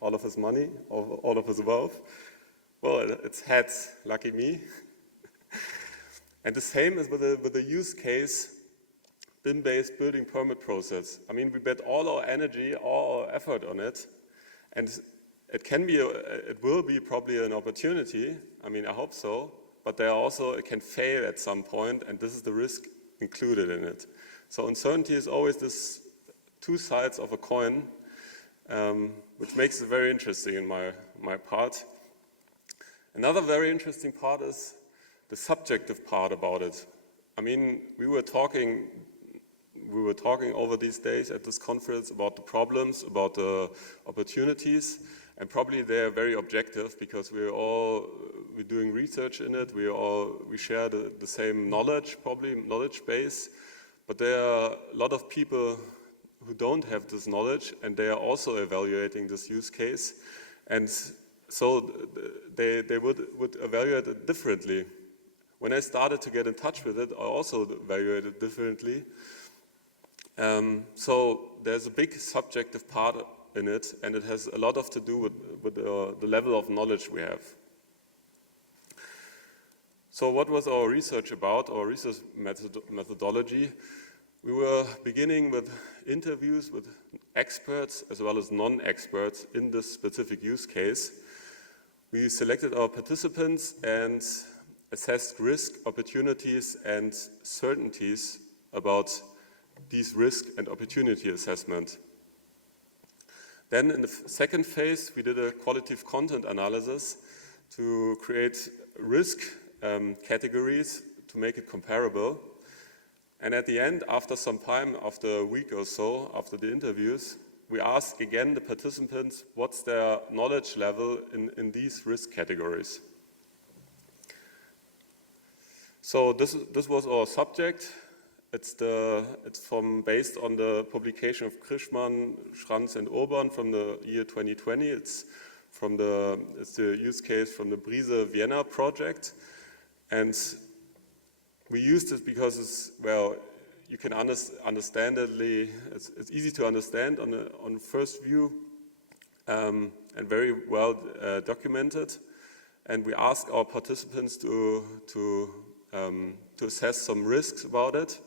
all of his money, all of his wealth. Well, it's heads, lucky me. And the same is with the use case BIM-based building permit process. I mean, we bet all our energy, all our effort on it, and it will be probably an opportunity. I mean, I hope so, but it can fail at some point, and this is the risk included in it. So uncertainty is always this two sides of a coin, which makes it very interesting in my part. Another very interesting part is the subjective part about it. I mean, we were talking over these days at this conference about the problems, about the opportunities, and probably they are very objective because we're doing research in it. We share the same knowledge base, but there are a lot of people who don't have this knowledge, and they are also evaluating this use case, and so they would evaluate it differently. When I started to get in touch with it, I also evaluated it differently. So there's a big subjective part in it, and it has a lot to do with the level of knowledge we have. So what was our research about, our research methodology? We were beginning with interviews with experts as well as non-experts in this specific use case. We selected our participants and assessed risk, opportunities, and certainties about these risk and opportunity assessment. Then in the second phase, we did a qualitative content analysis to create risk categories to make it comparable. And at the end, after some time, after a week or so, after the interviews, we asked again the participants what's their knowledge level in these risk categories. So this was our subject. It's based on the publication of Krischmann, Schranz, and Urban from the year 2020. It's the use case from the Vienna project. And we used this because you can understandably, it's easy to understand on first view and very well documented. And we asked our participants to assess some risks about it.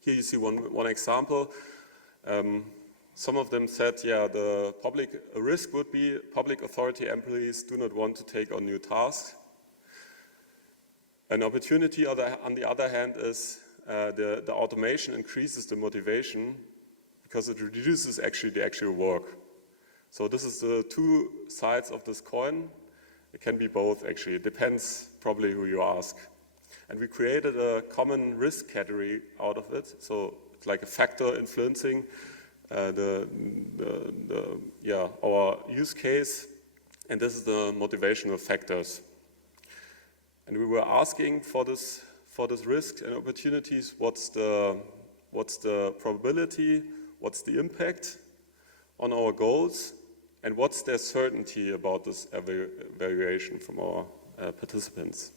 Here you see one example. Some of them said, yeah, a risk would be public authority employees do not want to take on new tasks. An opportunity, on the other hand, is the automation increases the motivation because it reduces the actual work. So this is the two sides of this coin. It can be both, actually. It depends probably who you ask. And we created a common risk category out of it. So it's like a factor influencing our use case. And this is the motivational factors. And we were asking for this risk and opportunities, what's the probability, what's the impact on our goals, and what's their certainty about this evaluation from our participants.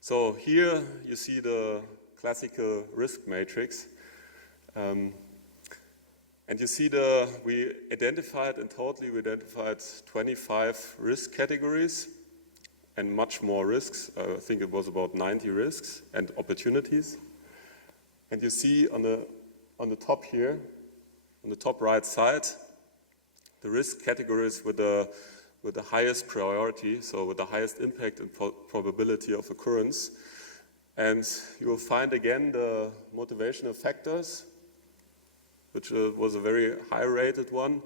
So here you see the classical risk matrix. And you see we identified 25 risk categories and much more risks. I think it was about 90 risks and opportunities. And you see on the top here, on the top right side, the risk categories with the highest priority, so with the highest impact and probability of occurrence. And you will find again the motivational factors, which was a very high rated one,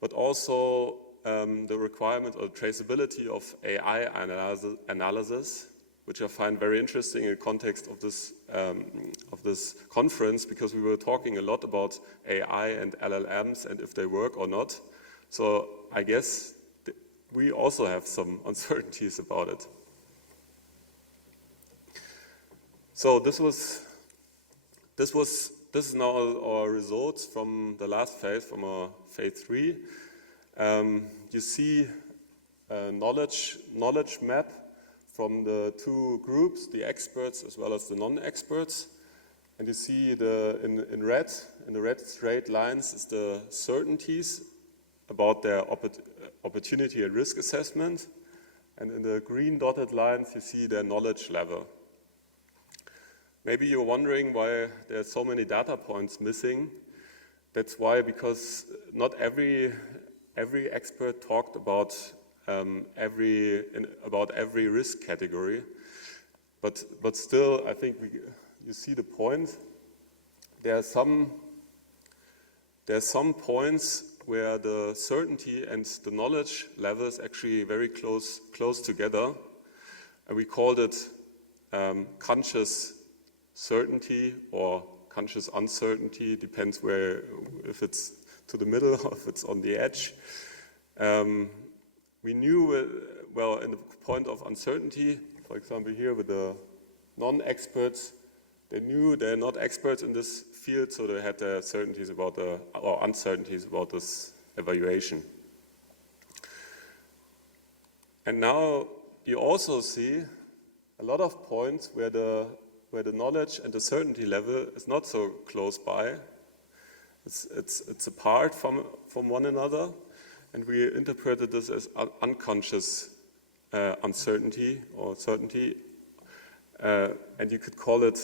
but also the requirement or traceability of AI analysis, which I find very interesting in the context of this conference, because we were talking a lot about AI and LLMs and if they work or not. So I guess we also have some uncertainties about it. So this is now our results from the last phase, from our phase 3. You see a knowledge map from the two groups, the experts as well as the non-experts. And you see in the red straight lines is the certainties about their opportunity and risk assessment. And in the green dotted lines, you see their knowledge level. Maybe you're wondering why there are so many data points missing. That's why, because not every expert talked about every risk category, but still, I think you see the point. There are some points where the certainty and the knowledge level is actually very close together, and we called it conscious certainty or conscious uncertainty. Depends if it's to the middle or if it's on the edge. We knew, in the point of uncertainty, for example here with the non-experts, they knew they're not experts in this field, so they had their certainties or uncertainties about this evaluation. And now you also see a lot of points where the knowledge and the certainty level is not so close by. It's apart from one another, and we interpreted this as unconscious uncertainty or certainty, and you could call it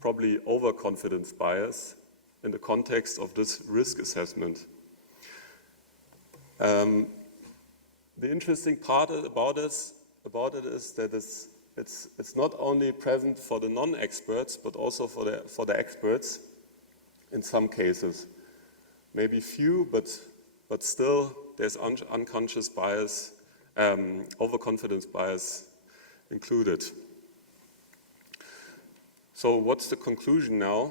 probably overconfidence bias in the context of this risk assessment. The interesting part about it is that it's not only present for the non-experts, but also for the experts in some cases. Maybe few, but still there's unconscious bias, overconfidence bias included. So what's the conclusion now?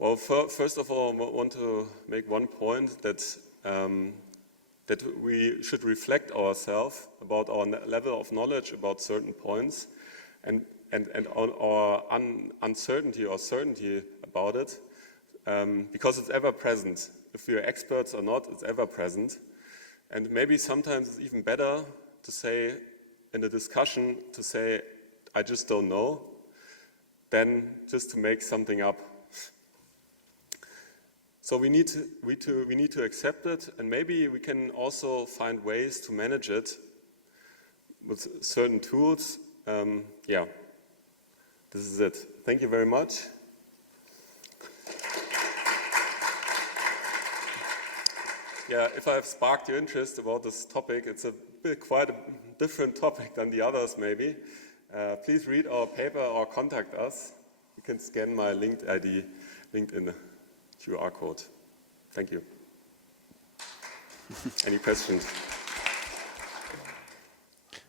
Well, first of all, I want to make one point that that we should reflect ourselves about our level of knowledge about certain points and on our uncertainty or certainty about it, because it's ever present. If we're experts or not, it's ever present. And maybe sometimes it's even better to say in a discussion, to say, I just don't know, than just to make something up. So we need to accept it, and maybe we can also find ways to manage it with certain tools. Yeah, this is it. Thank you very much. Yeah, if I've sparked your interest about this topic, it's quite a different topic than the others maybe. Please read our paper or contact us. You can scan my LinkedIn QR code. Thank you. Any questions?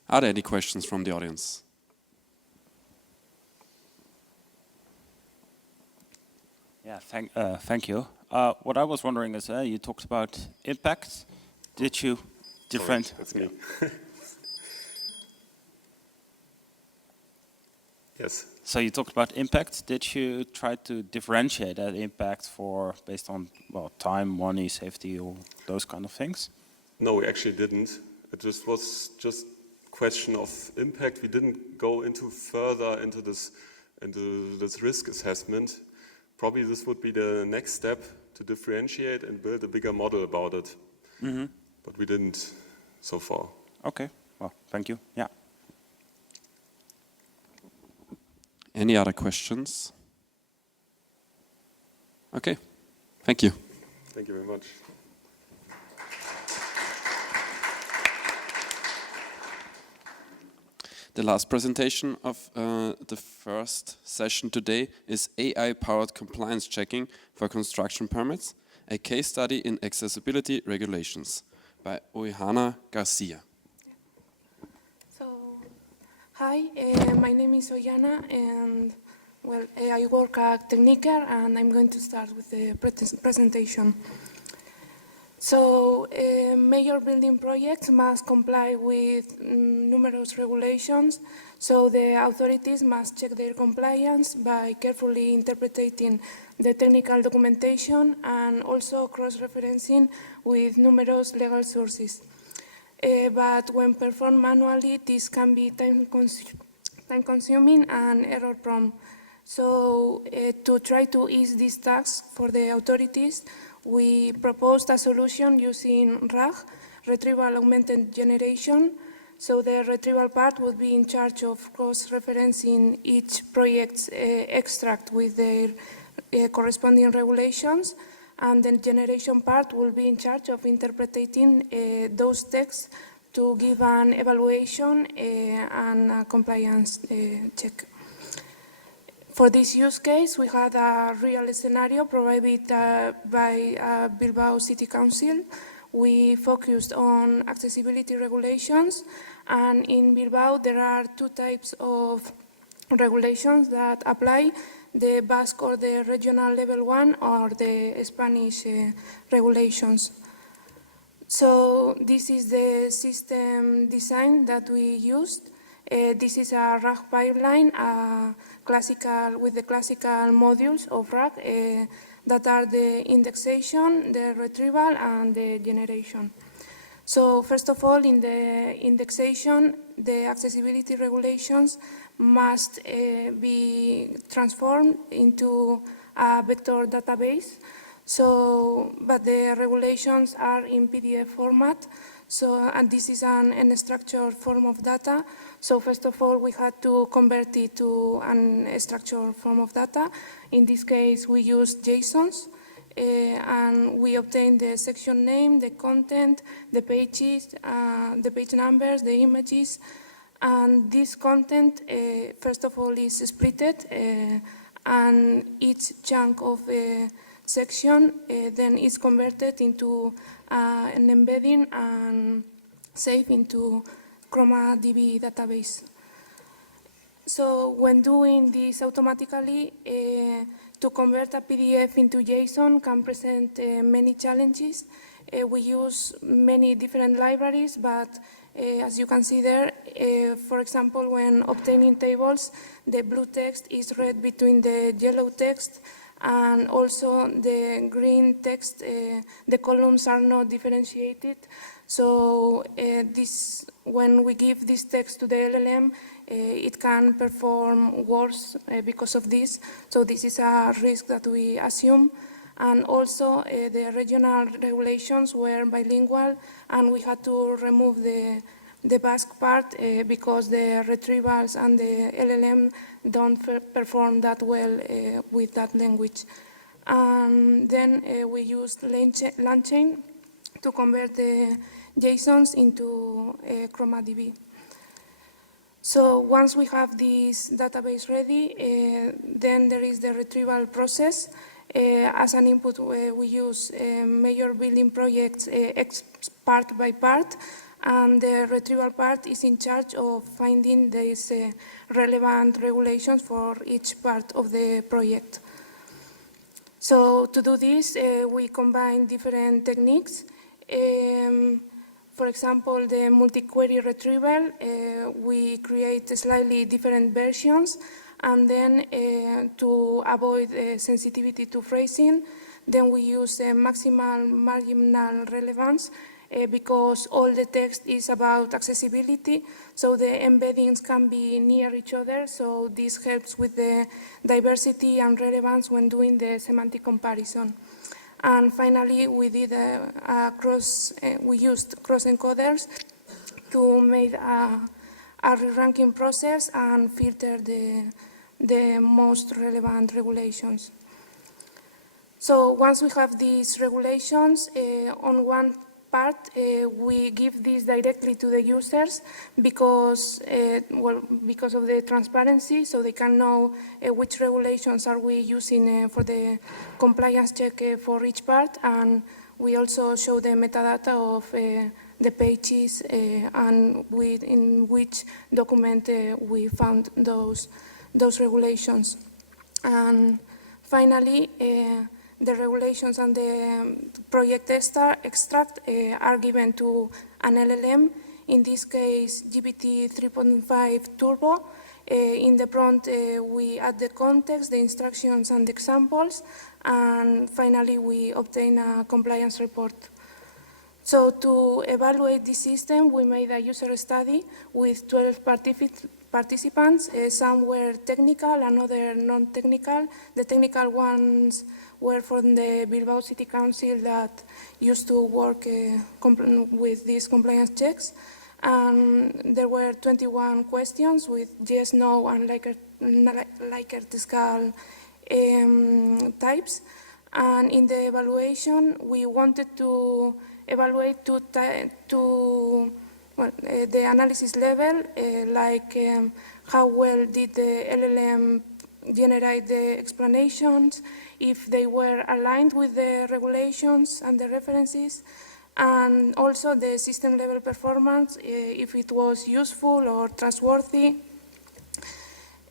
Are there any questions from the audience? Yeah, thank you. What I was wondering is, you talked about impact. Did you different? Sorry, that's me. Yes. So you talked about impact. Did you try to differentiate that impact based on time, money, safety, or those kind of things? No, we actually didn't. It was just question of impact. We didn't go further into this risk assessment. Probably this would be the next step to differentiate and build a bigger model about it. Mm-hmm. But we didn't so far. Okay. Well, thank you. Yeah. Any other questions? Okay, thank you. Thank you very much. The last presentation of the first session today is AI-powered compliance checking for construction permits, a case study in accessibility regulations by Oihana Garcia. Hi, my name is Oihana, and well, I work at Techniker, and I'm going to start with the presentation. So, major building projects must comply with numerous regulations, so the authorities must check their compliance by carefully interpreting the technical documentation and also cross-referencing with numerous legal sources. But when performed manually, this can be time-consuming and error-prone. So to try to ease these tasks for the authorities, we proposed a solution using RAG, Retrieval Augmented Generation. So the retrieval part would be in charge of cross-referencing each project's extract with their corresponding regulations, and the generation part will be in charge of interpreting those texts to give an evaluation and a compliance check. For this use case, we had a real scenario provided by Bilbao City Council. We focused on accessibility regulations, and in Bilbao there are two types of regulations that apply: the Basque or the regional level 1 or the Spanish regulations. So this is the system design that we used. This is a RAG pipeline with the classical modules of RAG that are the indexation, the retrieval, and the generation. So first of all, in the indexation, the accessibility regulations must be transformed into a vector database. So, but the regulations are in PDF format, So, and this is an unstructured form of data. So first of all, we had to convert it to an structured form of data. In this case, we used JSONs. And we obtained the section name, the content, the pages, the page numbers, the images. And this content, first of all, is splitted. And each chunk of a section then is converted into an embedding and saved into ChromaDB database. So when doing this automatically, to convert a PDF into JSON can present many challenges. We use many different libraries, but as you can see there, for example, when obtaining tables, the blue text is read between the yellow text, and also the green text, the columns are not differentiated. So when we give this text to the LLM, it can perform worse because of this. So this is a risk that we assume. And also the regional regulations were bilingual, and we had to remove the Basque part because the retrievals and the LLM don't perform that well with that language. And then we used LangChain to convert the JSONs into ChromaDB. So once we have this database ready, then there is the retrieval process. As an input, we use major building projects part by part, and the retrieval part is in charge of finding these relevant regulations for each part of the project. So to do this, we combine different techniques. For example, the multi-query retrieval, we create slightly different versions, and then to avoid sensitivity to phrasing, then we use maximal marginal relevance because all the text is about accessibility, so the embeddings can be near each other, so this helps with the diversity and relevance when doing the semantic comparison. And finally, we did we used cross encoders to make a re-ranking process and filter the most relevant regulations. So once we have these regulations, on one part, we give this directly to the users because, because of the transparency, so they can know which regulations are we using for the compliance check for each part, and we also show the metadata of the pages and in which document we found those regulations. And finally, the regulations and the project extract are given to an LLM, in this case GPT 3.5 Turbo. In the prompt, we add the context, the instructions, and the examples, and finally we obtain a compliance report. So to evaluate this system, we made a user study with 12 participants. Some were technical and other non-technical. The technical ones were from the Bilbao City Council that used to work with these compliance checks. There were 21 questions with yes, no, and Likert scale types. And in the evaluation, we wanted to evaluate the analysis level, how well did the LLM generate the explanations, if they were aligned with the regulations and the references, and also the system level performance, if it was useful or trustworthy.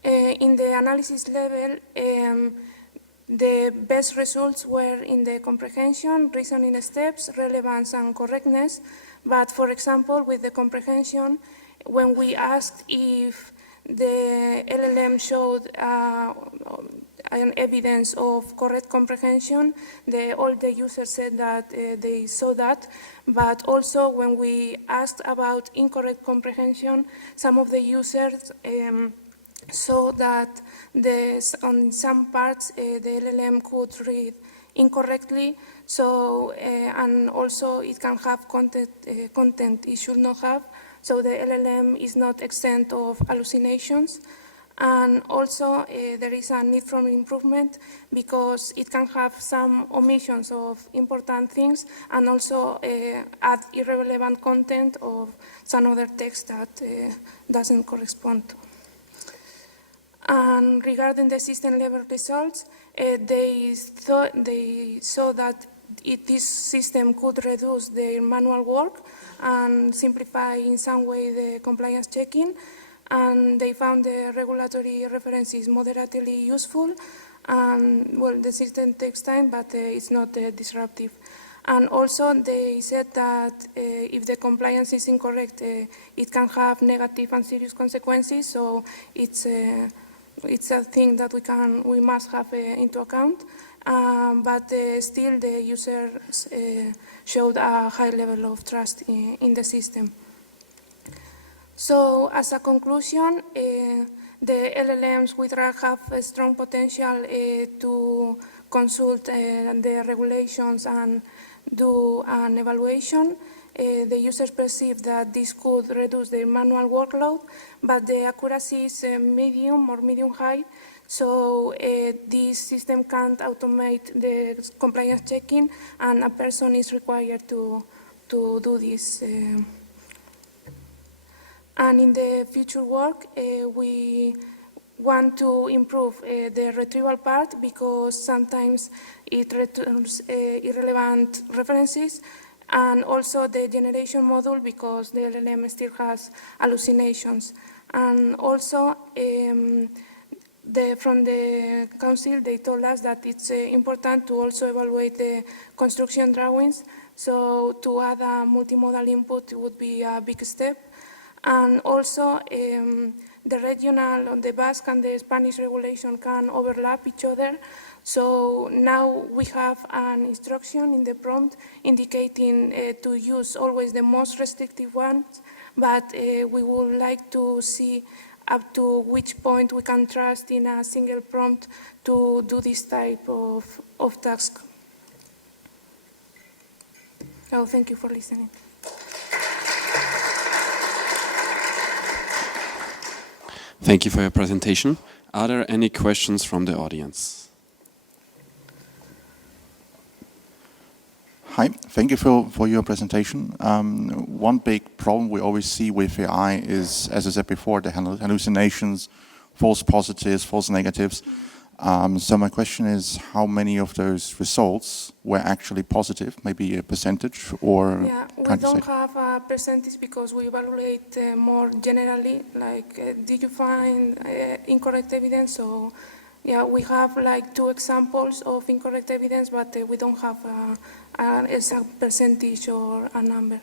In the analysis level, the best results were in the comprehension, reasoning steps, relevance, and correctness. But for example, with the comprehension, when we asked if the LLM showed an evidence of correct comprehension, all the users said that they saw that. But also when we asked about incorrect comprehension, some of the users saw that on some parts the LLM could read incorrectly. So, and also it can have content it should not have. So the LLM is not exempt of hallucinations. And also there is a need for improvement because it can have some omissions of important things and also add irrelevant content of some other text that doesn't correspond to. And regarding the system level results, they saw that this system could reduce their manual work and simplify in some way the compliance checking. And they found the regulatory references moderately useful. And well, the system takes time, but it's not disruptive. And also they said that if the compliance is incorrect, it can have negative and serious consequences. So it's a thing that we must have into account. But still the users showed a high level of trust in the system. So as a conclusion, the LLMs with RAG have a strong potential to consult the regulations and do an evaluation. The users perceive that this could reduce their manual workload, but the accuracy is medium or medium-high. So this system can't automate the compliance checking, and a person is required to do this. And in the future work, we want to improve the retrieval part because sometimes it returns irrelevant references, and also the generation module because the LLM still has hallucinations. And also, from the council, they told us that it's important to also evaluate the construction drawings. So to add a multimodal input would be a big step. And also, the regional, the Basque and the Spanish regulation can overlap each other. So now we have an instruction in the prompt indicating to use always the most restrictive ones, but we would like to see up to which point we can trust in a single prompt to do this type of task. So thank you for listening. Thank you for your presentation. Are there any questions from the audience? Hi, thank you for your presentation. One big problem we always see with AI is, as I said before, the hallucinations, false positives, false negatives. So my question is, how many of those results were actually positive? Maybe a percentage or? Yeah, we don't have a percentage because we evaluate more generally, like did you find incorrect evidence? So yeah, we have like 2 examples of incorrect evidence, but we don't have an exact percentage or a number.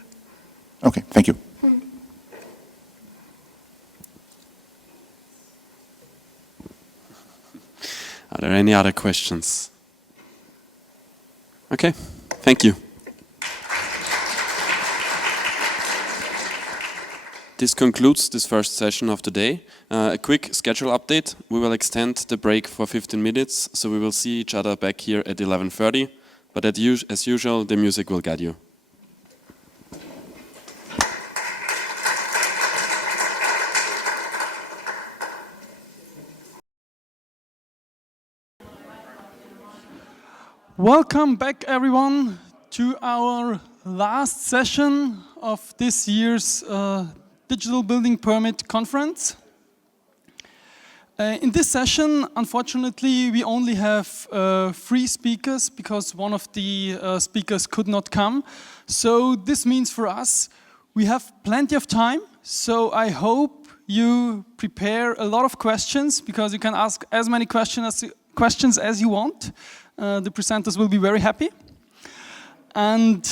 Okay, thank you. Are there any other questions? Okay, thank you. This concludes this first session of the day. A quick schedule update. We will extend the break for 15 minutes, so we will see each other back here at 11:30. But as usual, the music will guide you. Welcome back, everyone, to our last session of this year's Digital Building Permit Conference. In this session, unfortunately, we only have 3 speakers because one of the speakers could not come. So this means for us, we have plenty of time. So I hope you prepare a lot of questions because you can ask as many questions as you want. The presenters will be very happy. And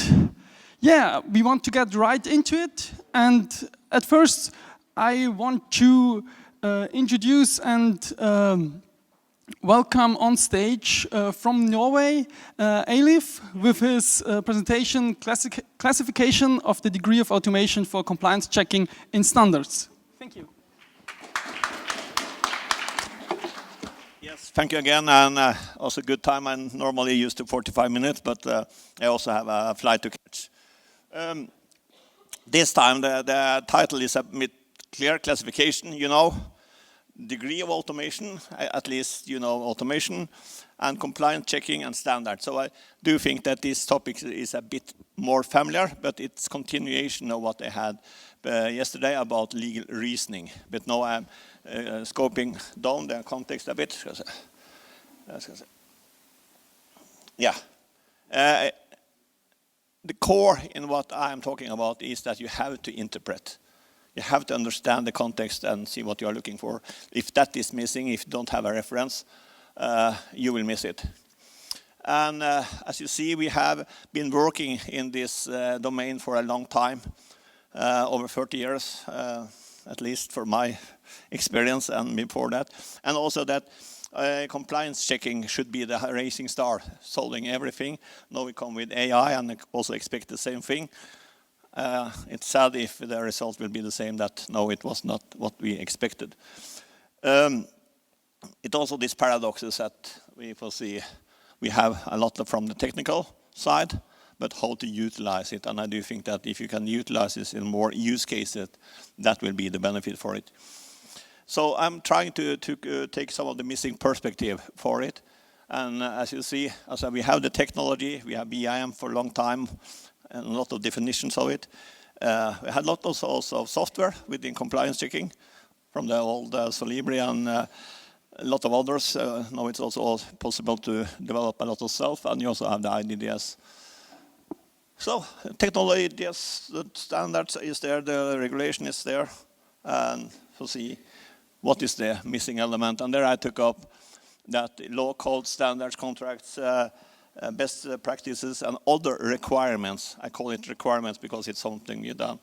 yeah, we want to get right into it. And at first, I want to introduce and welcome on stage from Norway, Eilif, with his presentation, Classification of the Degree of Automation for Compliance Checking in Standards. Thank you. Yeah, Yes, thank you again, and also good time. I'm normally used to 45 minutes, but I also have a flight to catch. This time the title is a bit clear classification, you know, degree of automation, at least you know automation, and compliance checking and standard. So I do think that this topic is a bit more familiar, but it's continuation of what I had yesterday about legal reasoning. But now I'm scoping down the context a bit. Yeah. The core in what I'm talking about is that you have to interpret. You have to understand the context and see what you are looking for. If that is missing, if you don't have a reference, you will miss it. And as you see, we have been working in this domain for a long time, over 30 years, at least for my experience and before that. And also that compliance checking should be the racing star, solving everything. Now we come with AI and also expect the same thing. It's sad if the result will be the same, that no, it was not what we expected. It also these paradoxes that we foresee. We have a lot from the technical side, but how to utilize it. And I do think that if you can utilize this in more use cases, that will be the benefit for it. So I'm trying to take some of the missing perspective for it. And as you see, we have the technology, we have BIM for a long time, and a lot of definitions of it. We had a lot also of software within compliance checking from the old Solibri and a lot of others. Now it's also possible to develop a lot of self, and you also have the IDDS. So technology, yes, the standards is there, the regulation is there, and we'll see what is the missing element. And there I took up that law, code, standards, contracts, best practices, and other requirements. I call it requirements because it's something you done.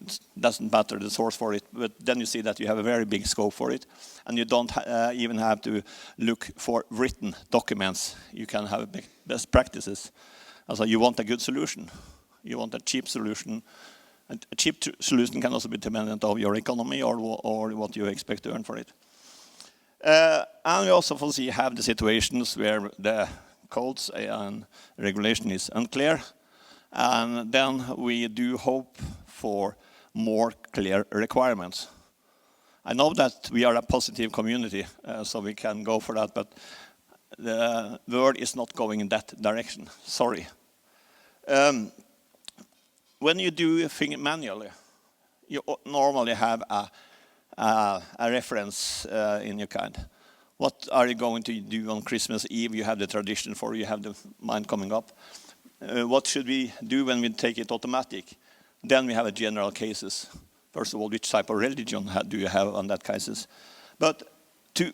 It doesn't matter the source for it, but then you see that you have a very big scope for it, and you don't even have to look for written documents. You can have best practices. Also, you want a good solution. You want a cheap solution. A cheap solution can also be dependent on your economy or what you expect to earn for it. And we also foresee have the situations where the codes and regulation is unclear, and then we do hope for more clear requirements. I know that we are a positive community, so we can go for that, but the world is not going in that direction. Sorry. When you do things manually, you normally have a reference in your kind. What are you going to do on Christmas Eve? You have the tradition for, you have the mind coming up. What should we do when we take it automatic? Then we have a general cases. First of all, which type of religion do you have on that cases? But to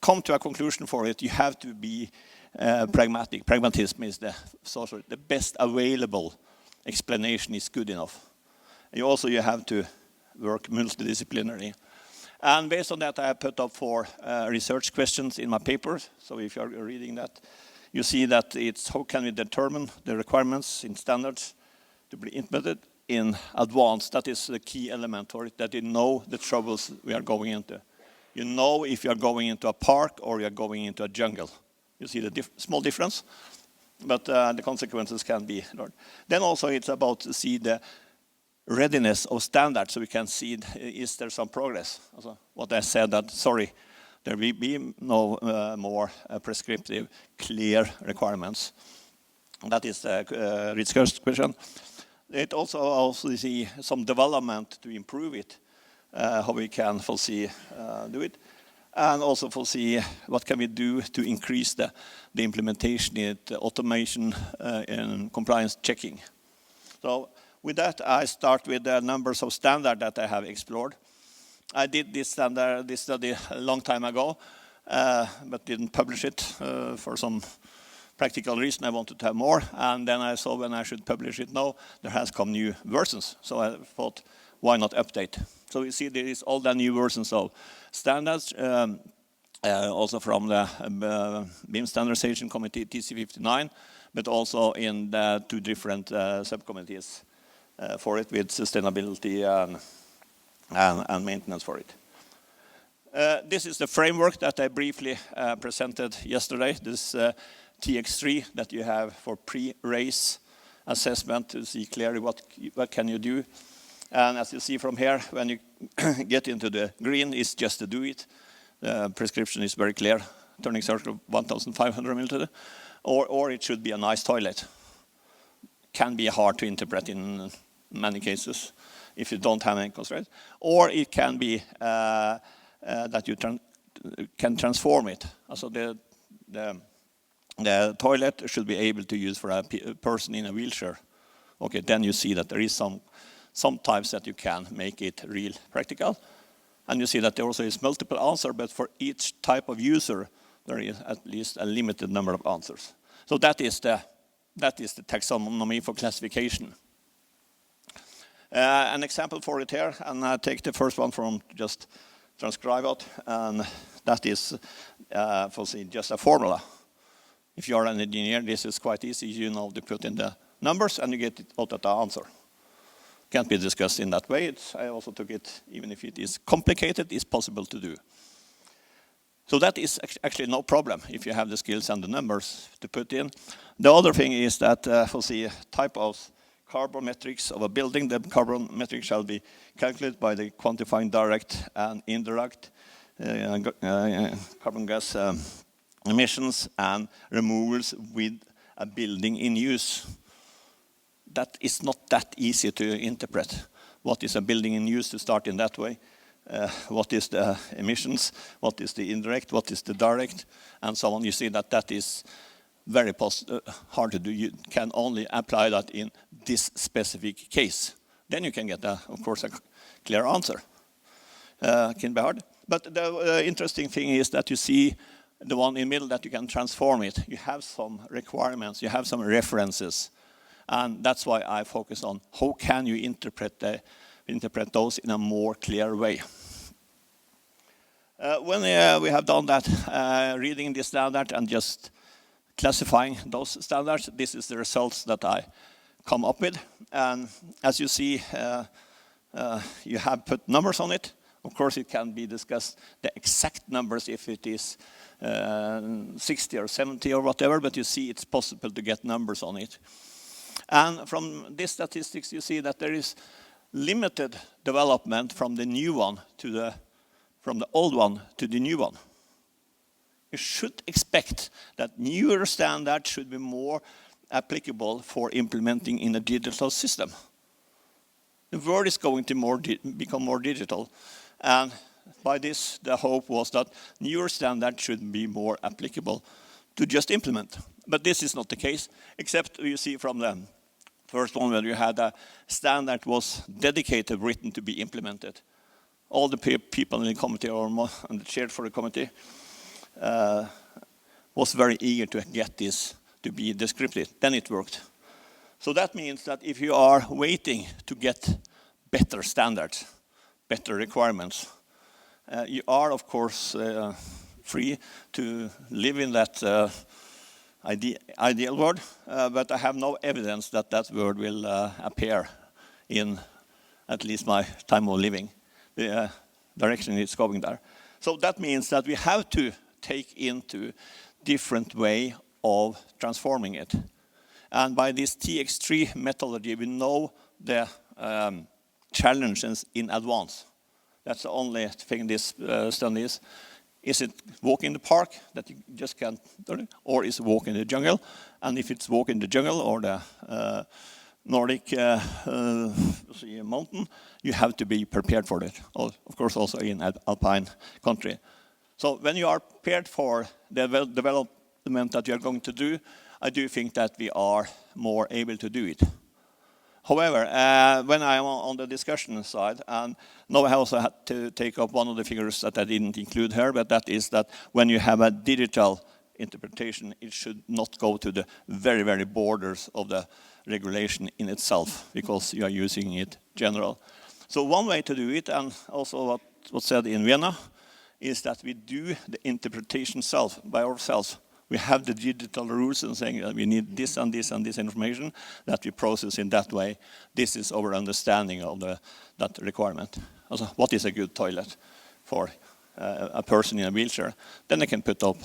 come to a conclusion for it, you have to be pragmatic. Pragmatism is the best available explanation is good enough. You have to work multidisciplinary. And based on that, I have put up 4 research questions in my paper. So if you're reading that, you see that it's how can we determine the requirements in standards to be implemented in advance. That is the key element for it, that you know the troubles we are going into. You know if you are going into a park or you are going into a jungle. You see the small difference, but the consequences can be learned. Then also it's about to see the readiness of standards, so we can see is there some progress. Also, what I said that, sorry, there will be no more prescriptive, clear requirements. That is the research question. It also see some development to improve it, how we can foresee do it, and also foresee what can we do to increase the implementation, the automation, and compliance checking. So with that, I start with the numbers of standard that I have explored. I did this study a long time ago, but didn't publish it for some practical reason. I wanted to have more, and then I saw when I should publish it now, there has come new versions. So I thought, why not update? So you see there is all the new versions of standards, also from the BIM Standardization Committee, TC59, but also in the 2 different subcommittees for it with sustainability and maintenance for it. This is the framework that I briefly presented yesterday. This TX3 that you have for pre-race assessment to see clearly what can you do. And as you see from here, when you get into the green, it's just to do it. The prescription is very clear. Turning circle 1,500 milliliter. Or it should be a nice toilet. Can be hard to interpret in many cases if you don't have any constraints. Or it can be that you can transform it. So the toilet should be able to use for a person in a wheelchair. Okay, then you see that there is some types that you can make it real practical. And you see that there also is multiple answers, but for each type of user, there is at least a limited number of answers. So that is the taxonomy for classification. An example for it here, and I take the first one from just transcribe it, and that is for just a formula. If you are an engineer, this is quite easy. You know to put in the numbers, and you get it out at the answer. Can't be discussed in that way. I also took it, even if it is complicated, it's possible to do. So that is actually no problem if you have the skills and the numbers to put in. The other thing is that for the type of carbon metrics of a building, the carbon metric shall be calculated by the quantifying direct and indirect carbon gas emissions and removals with a building in use. That is not that easy to interpret. What is a building in use to start in that way? What is the emissions? What is the indirect? What is the direct? And so on. You see that is very hard to do. You can only apply that in this specific case. Then you can get, of course, a clear answer. Can be hard. But the interesting thing is that you see the one in the middle that you can transform it. You have some requirements. You have some references. And that's why I focus on how can you interpret those in a more clear way. When we have done that, reading the standard and just classifying those standards, this is the results that I come up with. And as you see, you have put numbers on it. Of course, it can be discussed, the exact numbers, if it is 60 or 70 or whatever, but you see it's possible to get numbers on it. And from these statistics, you see that there is limited development from the new one to from the old one to the new one. You should expect that newer standards should be more applicable for implementing in a digital system. The world is going to become more digital, and by this, the hope was that newer standards should be more applicable to just implement. But this is not the case, except you see from the first one where you had a standard was dedicated, written to be implemented. All the people in the committee or and the chair for the committee was very eager to get this to be descriptive. Then it worked. So that means that if you are waiting to get better standards, better requirements, you are, of course, free to live in that ideal world, but I have no evidence that that word will appear in at least my time of living. The direction is going there. So that means that we have to take into different way of transforming it. And by this TX3 methodology, we know the challenges in advance. That's the only thing this study is. Is it walk in the park that you just can't do it? Or is it walk in the jungle? And if it's walk in the jungle or the Nordic mountain, you have to be prepared for it. Of course, also in alpine country. So when you are prepared for the development that you are going to do, I do think that we are more able to do it. However, when I am on the discussion side, and now I also had to take up one of the figures that I didn't include here, but that is that when you have a digital interpretation, it should not go to the very, very borders of the regulation in itself, because you are using it general. So one way to do it, and also what's said in Vienna, is that we do the interpretation by ourselves. We have the digital rules and saying that we need this and this and this information that we process in that way. This is our understanding of that requirement. Also, what is a good toilet for a person in a wheelchair, then they can put up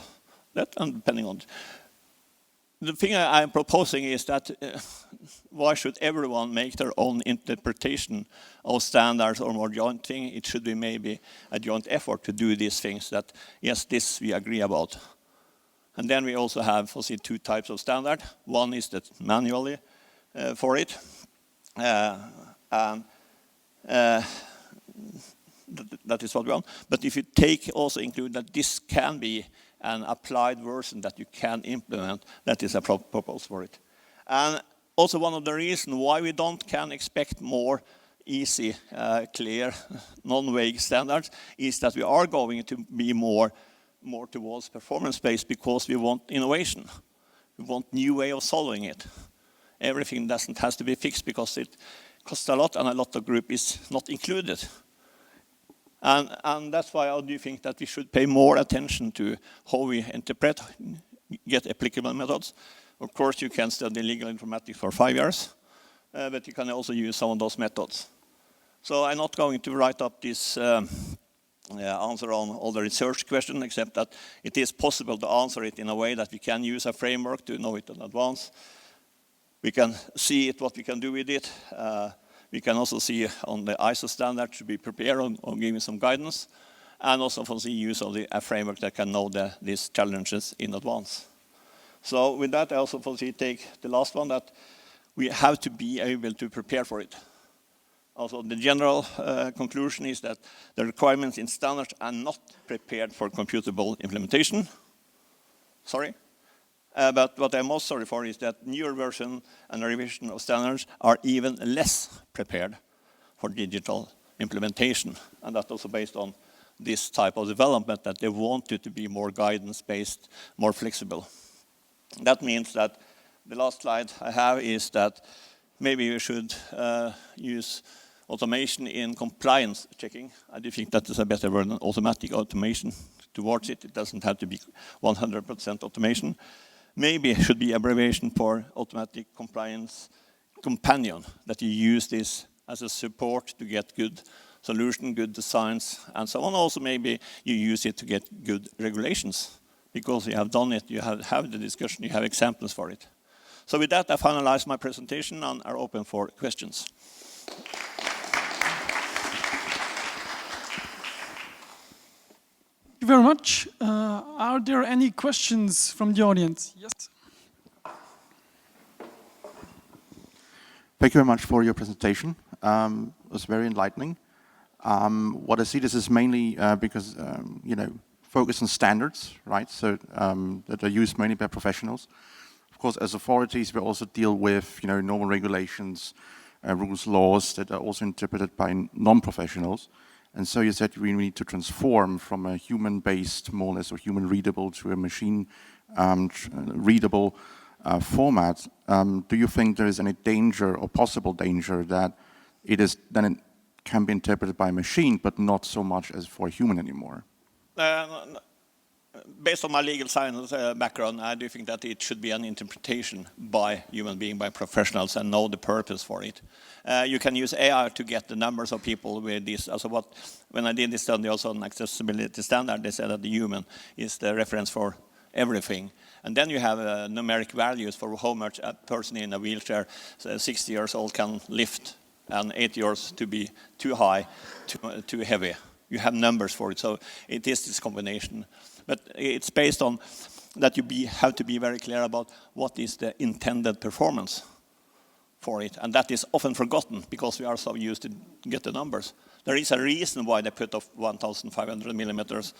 that, and depending on. The thing I'm proposing is that why should everyone make their own interpretation of standards or more joint thing? It should be maybe a joint effort to do these things that, yes, this we agree about. And then we also have, foresee, two types of standard. One is that manually for it. That is what we want. But if you also include that this can be an applied version that you can implement, that is a purpose for it. And also one of the reasons why we can expect more easy, clear, non-vague standards is that we are going to be more towards performance-based because we want innovation. We want new way of solving it. Everything has to be fixed because it costs a lot and a lot of group is not included. And that's why I do think that we should pay more attention to how we interpret, get applicable methods. Of course, you can study legal informatics for 5 years, but you can also use some of those methods. So I'm not going to write up this answer on all the research questions, except that it is possible to answer it in a way that we can use a framework to know it in advance. We can see what we can do with it. We can also see on the ISO standard to be prepared on giving some guidance, and also for the use of a framework that can know these challenges in advance. So with that, I also take the last one, that we have to be able to prepare for it. Also, the general conclusion is that the requirements in standards are not prepared for computable implementation. Sorry. But what I'm most sorry for is that newer version and revision of standards are even less prepared for digital implementation. And that's also based on this type of development, that they want it to be more guidance-based, more flexible. That means that the last slide I have is that maybe we should use automation in compliance checking. I do think that is a better word than automatic automation towards it. It doesn't have to be 100% automation. Maybe it should be abbreviation for automatic compliance companion, that you use this as a support to get good solution, good designs, and so on. Also, maybe you use it to get good regulations, because you have done it, you have the discussion, you have examples for it. So with that, I finalize my presentation and are open for questions. Thank you very much. Are there any questions from the audience? Yes. Thank you very much for your presentation. It was very enlightening. What I see, this is mainly because, focus on standards, right? So that are used mainly by professionals. Of course, as authorities, we also deal with, normal regulations, rules, laws that are also interpreted by non-professionals. And so you said we need to transform from a human-based, more or less, or human-readable to a machine-readable format. Do you think there is any danger or possible danger that it can be interpreted by a machine, but not so much as for a human anymore? Based on my legal science background, I do think that it should be an interpretation by human being, by professionals, and know the purpose for it. You can use AI to get the numbers of people with this. Also, when I did this study also on accessibility standard, they said that the human is the reference for everything. And then you have numeric values for how much a person in a wheelchair, 60 years old, can lift, and 80 years to be too high, too heavy. You have numbers for it, so it is this combination. But it's based on that you have to be very clear about what is the intended performance for it. And that is often forgotten because we are so used to get the numbers. There is a reason why they put off 1,500 millimeters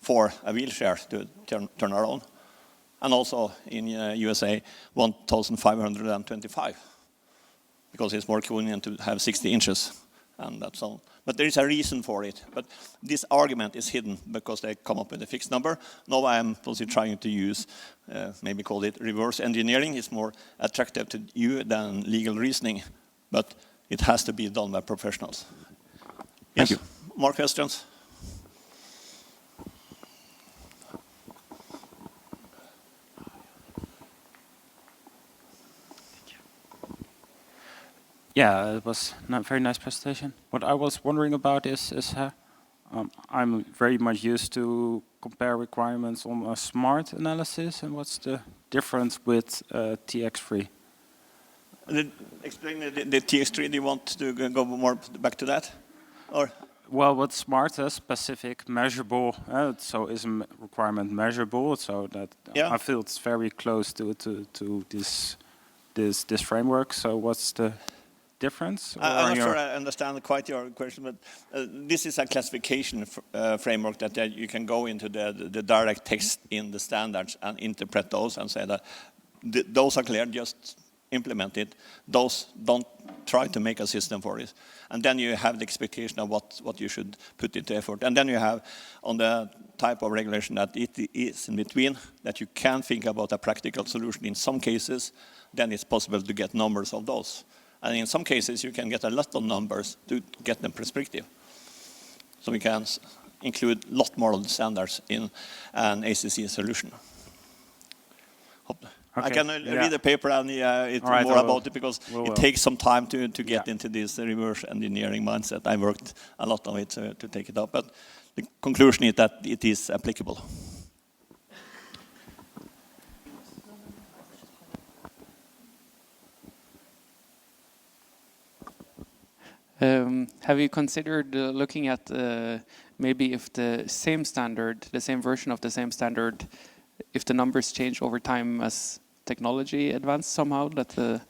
for a wheelchair to turn around. And also in USA, 1,525, because it's more convenient to have 60 inches. And that's all. But there is a reason for it. But this argument is hidden because they come up with a fixed number. Now I am also trying to use, maybe call it reverse engineering. It's more attractive to you than legal reasoning. But it has to be done by professionals. Yes. Thank you. More questions? Yeah, it was a very nice presentation. What I was wondering about is I'm very much used to compare requirements on a smart analysis, and what's the difference with TX3? Explain the TX3. Do you want to go more back to that? Or? Well, what's smart is specific, measurable. So is a requirement measurable? So that I feel it's very close to this framework. So what's the difference? I'm not sure I understand quite your question, but this is a classification framework that you can go into the direct text in the standards and interpret those and say that those are clear, just implement it. Those don't try to make a system for it. And then you have the expectation of what you should put into effort. And then you have on the type of regulation that it is in between, that you can think about a practical solution in some cases, then it's possible to get numbers of those. And in some cases, you can get a lot of numbers to get them prescriptive. So we can include a lot more of the standards in an ACC solution. Okay. I can read the paper and it's right, more about it because it takes some time to get into this reverse engineering mindset. I worked a lot on it to take it up, but the conclusion is that it is applicable. Have you considered looking at maybe if the same standard, the same version of the same standard, if the numbers change over time as technology advances somehow, that the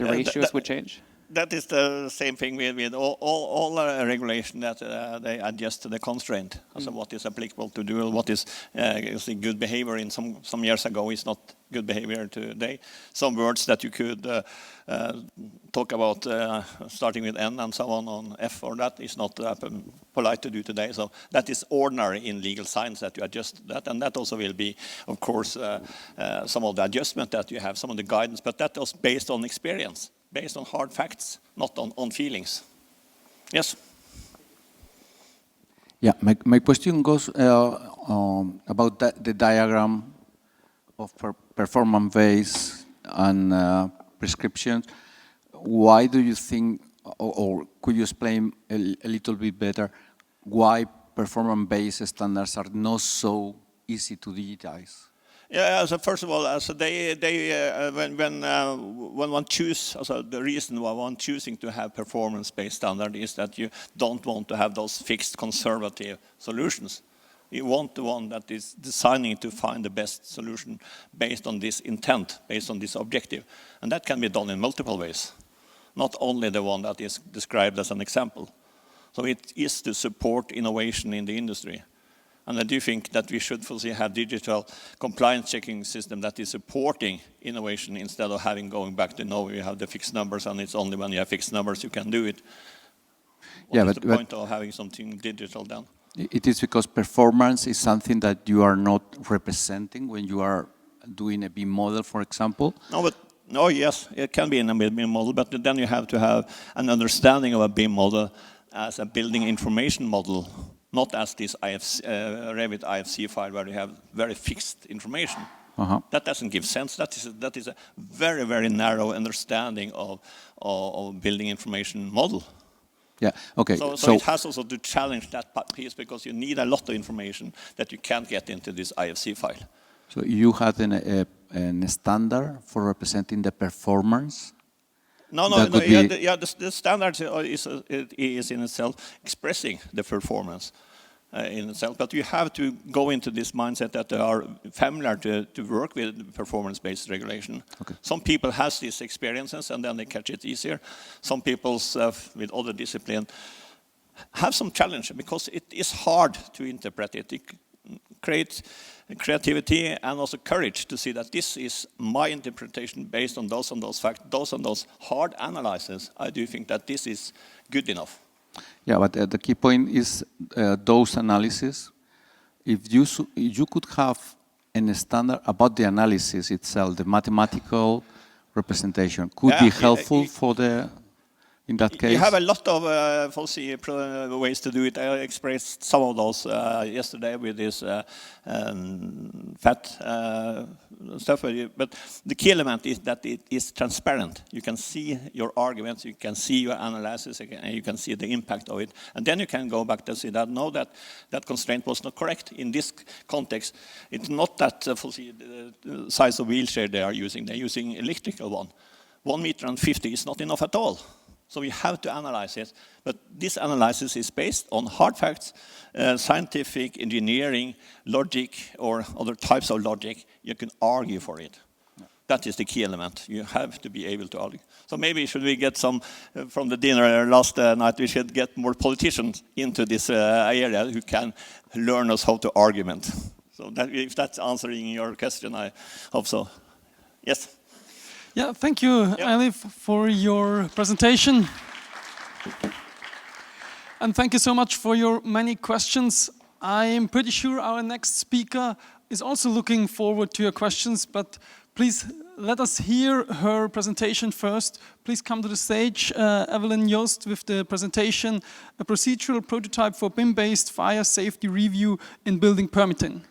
ratios would change? That is the same thing with all regulation that they adjust to the constraint. So what is applicable to do, what is good behavior in some years ago is not good behavior today. Some words that you could talk about starting with N and so on F or that is not polite to do today. So that is ordinary in legal science that you adjust that. And that also will be, of course, some of the adjustment that you have, some of the guidance, but that is based on experience. Based on hard facts, not on feelings. Yes? Yeah, my question goes about the diagram of performance-based and prescriptions. Why do you think, or could you explain a little bit better, why performance-based standards are not so easy to digitize? Yeah, so first of all, when one chooses, the reason why one choosing to have performance-based standard is that you don't want to have those fixed conservative solutions. You want the one that is designing to find the best solution based on this intent, based on this objective. And that can be done in multiple ways, not only the one that is described as an example. So it is to support innovation in the industry. And I do think that we should have digital compliance checking system that is supporting innovation instead of going back to no, you have the fixed numbers and it's only when you have fixed numbers you can do it. What is the point of having something digital then? It is because performance is something that you are not representing when you are doing a BIM model, for example. No, yes, it can be in a BIM model, but then you have to have an understanding of a BIM model as a building information model. Not as this Revit IFC file where you have very fixed information. That doesn't give sense. That is a very, very narrow understanding of building information model. Yeah. Okay. So it has also to challenge that piece because you need a lot of information that you can't get into this IFC file. So you had a standard for representing the performance. No. The standard is in itself expressing the performance in itself, but you have to go into this mindset that they are familiar to work with performance-based regulation. Okay. Some people have these experiences and then they catch it easier. Some people with other discipline have some challenge because it is hard to interpret it. It creates creativity and also courage to see that this is my interpretation based on those facts, those hard analyses. I do think that this is good enough. Yeah, but the key point is those analyses. If you could have a standard about the analysis itself, the mathematical representation could be helpful for in that case? You have a lot of ways to do it. I expressed some of those yesterday with this fat stuff. But the key element is that it is transparent. You can see your arguments, you can see your analysis, and you can see the impact of it. And then you can go back and see that, no, that constraint was not correct. In this context, it's not that the size of wheelchair they are using. They're using electrical one. 1.50 meters is not enough at all. So we have to analyze it. But this analysis is based on hard facts, scientific, engineering, logic, or other types of logic. You can argue for it. That is the key element. You have to be able to argue. So maybe should we get some, from the dinner last night, we should get more politicians into this area who can learn us how to argument. So that, if that's answering your question, I hope so. Yes? Yeah, thank you, Eilif, for your presentation. And thank you so much for your many questions. I am pretty sure our next speaker is also looking forward to your questions, but please let us hear her presentation first. Please come to the stage, Evelyne Jost, with the presentation, a procedural prototype for BIM-based fire safety review in building permitting.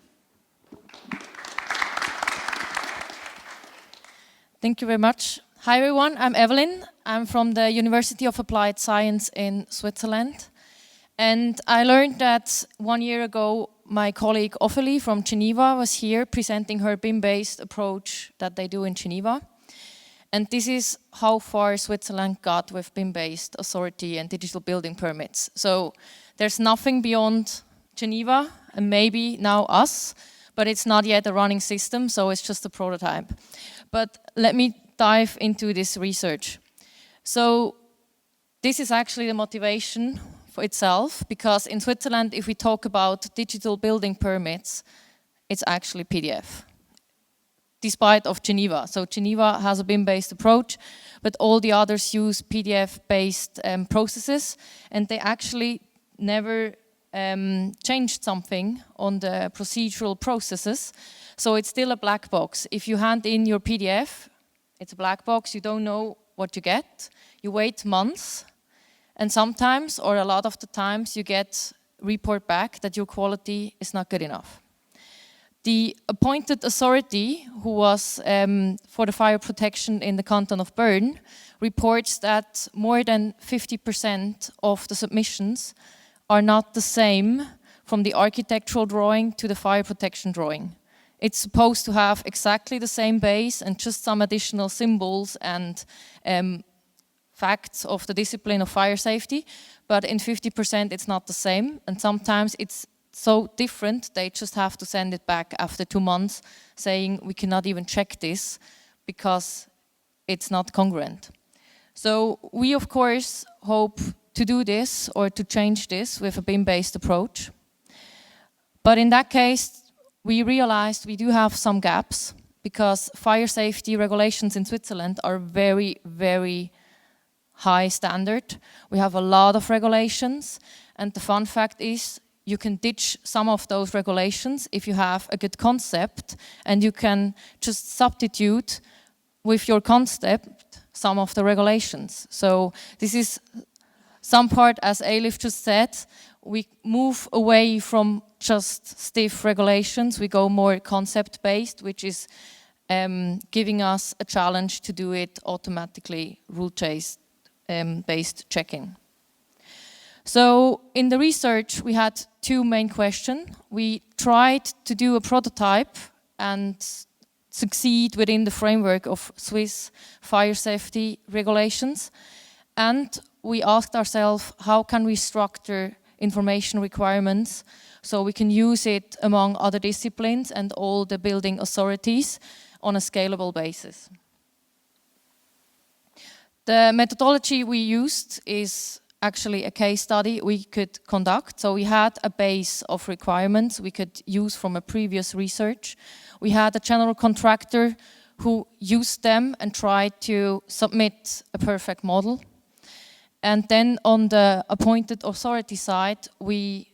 Thank you very much. Hi everyone, I'm Evelyne. I'm from the University of Applied Science in Switzerland. And I learned that 1 year ago, my colleague Ophélie from Geneva was here presenting her BIM-based approach that they do in Geneva. And this is how far Switzerland got with BIM-based authority and digital building permits. So there's nothing beyond Geneva and maybe now us, but it's not yet a running system, so it's just a prototype. But let me dive into this research. So this is actually the motivation for itself, because in Switzerland, if we talk about digital building permits, it's actually PDF, despite of Geneva. So Geneva has a BIM-based approach, but all the others use PDF-based processes, and they actually never changed something on the procedural processes. So it's still a black box. If you hand in your PDF, it's a black box, you don't know what you get. You wait months, and sometimes, or a lot of the times, you get report back that your quality is not good enough. The appointed authority, who was for the fire protection in the canton of Bern, reports that more than 50% of the submissions are not the same from the architectural drawing to the fire protection drawing. It's supposed to have exactly the same base and just some additional symbols and facts of the discipline of fire safety, but in 50% it's not the same, and sometimes it's so different they just have to send it back after 2 months saying we cannot even check this because it's not congruent. So we of course hope to do this or to change this with a BIM-based approach. But in that case, we realized we do have some gaps because fire safety regulations in Switzerland are very, very high standard. We have a lot of regulations, and the fun fact is you can ditch some of those regulations if you have a good concept, and you can just substitute with your concept some of the regulations. So this is some part, as Eilif just said, we move away from just stiff regulations, we go more concept-based, which is giving us a challenge to do it automatically, rule-based checking. So in the research, we had 2 main questions. We tried to do a prototype and succeed within the framework of Swiss fire safety regulations. And we asked ourselves, how can we structure information requirements so we can use it among other disciplines and all the building authorities on a scalable basis. The methodology we used is actually a case study we could conduct. So we had a base of requirements we could use from a previous research. We had a general contractor who used them and tried to submit a perfect model. And then on the appointed authority side, we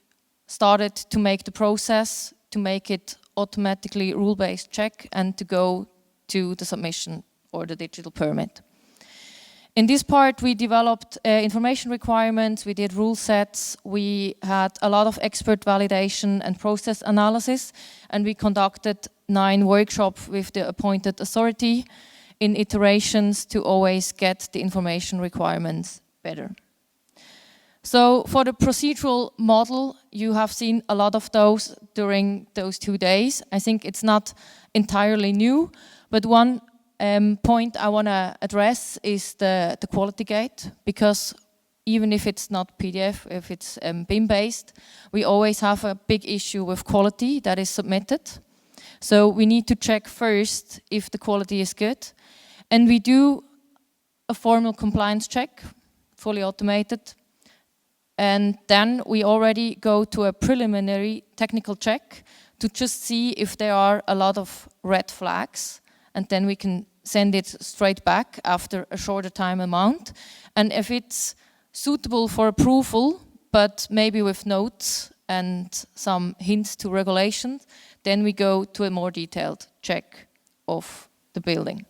started to make the process, to make it automatically rule-based check and to go to the submission or the digital permit. In this part, we developed information requirements, we did rule sets, we had a lot of expert validation and process analysis, and we conducted 9 workshops with the appointed authority in iterations to always get the information requirements better. So for the procedural model, you have seen a lot of those during those 2 days. I think it's not entirely new, but one point I want to address is the quality gate, because even if it's not PDF, if it's BIM-based, we always have a big issue with quality that is submitted. So we need to check first if the quality is good. And we do a formal compliance check, fully automated. And then we already go to a preliminary technical check to just see if there are a lot of red flags. And then we can send it straight back after a shorter time amount. And if it's suitable for approval, but maybe with notes and some hints to regulations, then we go to a more detailed check of the building.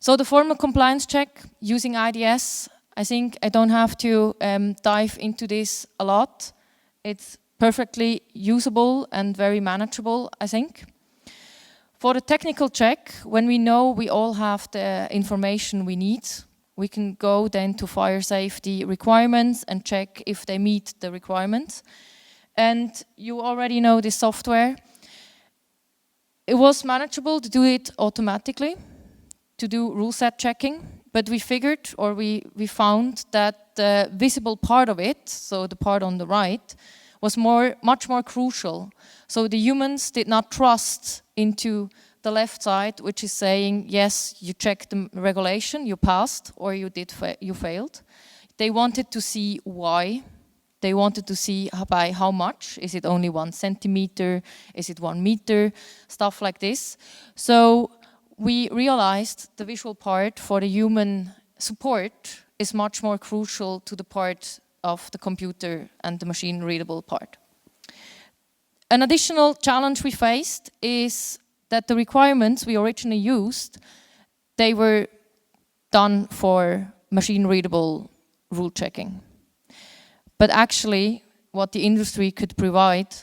So the formal compliance check using IDS, I think I don't have to dive into this a lot. It's perfectly usable and very manageable, I think. For the technical check, when we know we all have the information we need, we can go then to fire safety requirements and check if they meet the requirements. And you already know this software. It was manageable to do it automatically, to do rule set checking, but we figured, or we found that the visible part of it, so the part on the right, was much more crucial. So the humans did not trust into the left side, which is saying, yes, you checked the regulation, you passed, or you failed. They wanted to see why. They wanted to see by how much. Is it only 1 centimeter? Is it 1 meter? Stuff like this. So we realized the visual part for the human support is much more crucial to the part of the computer and the machine readable part. An additional challenge we faced is that the requirements we originally used, they were done for machine readable rule checking. But actually, what the industry could provide,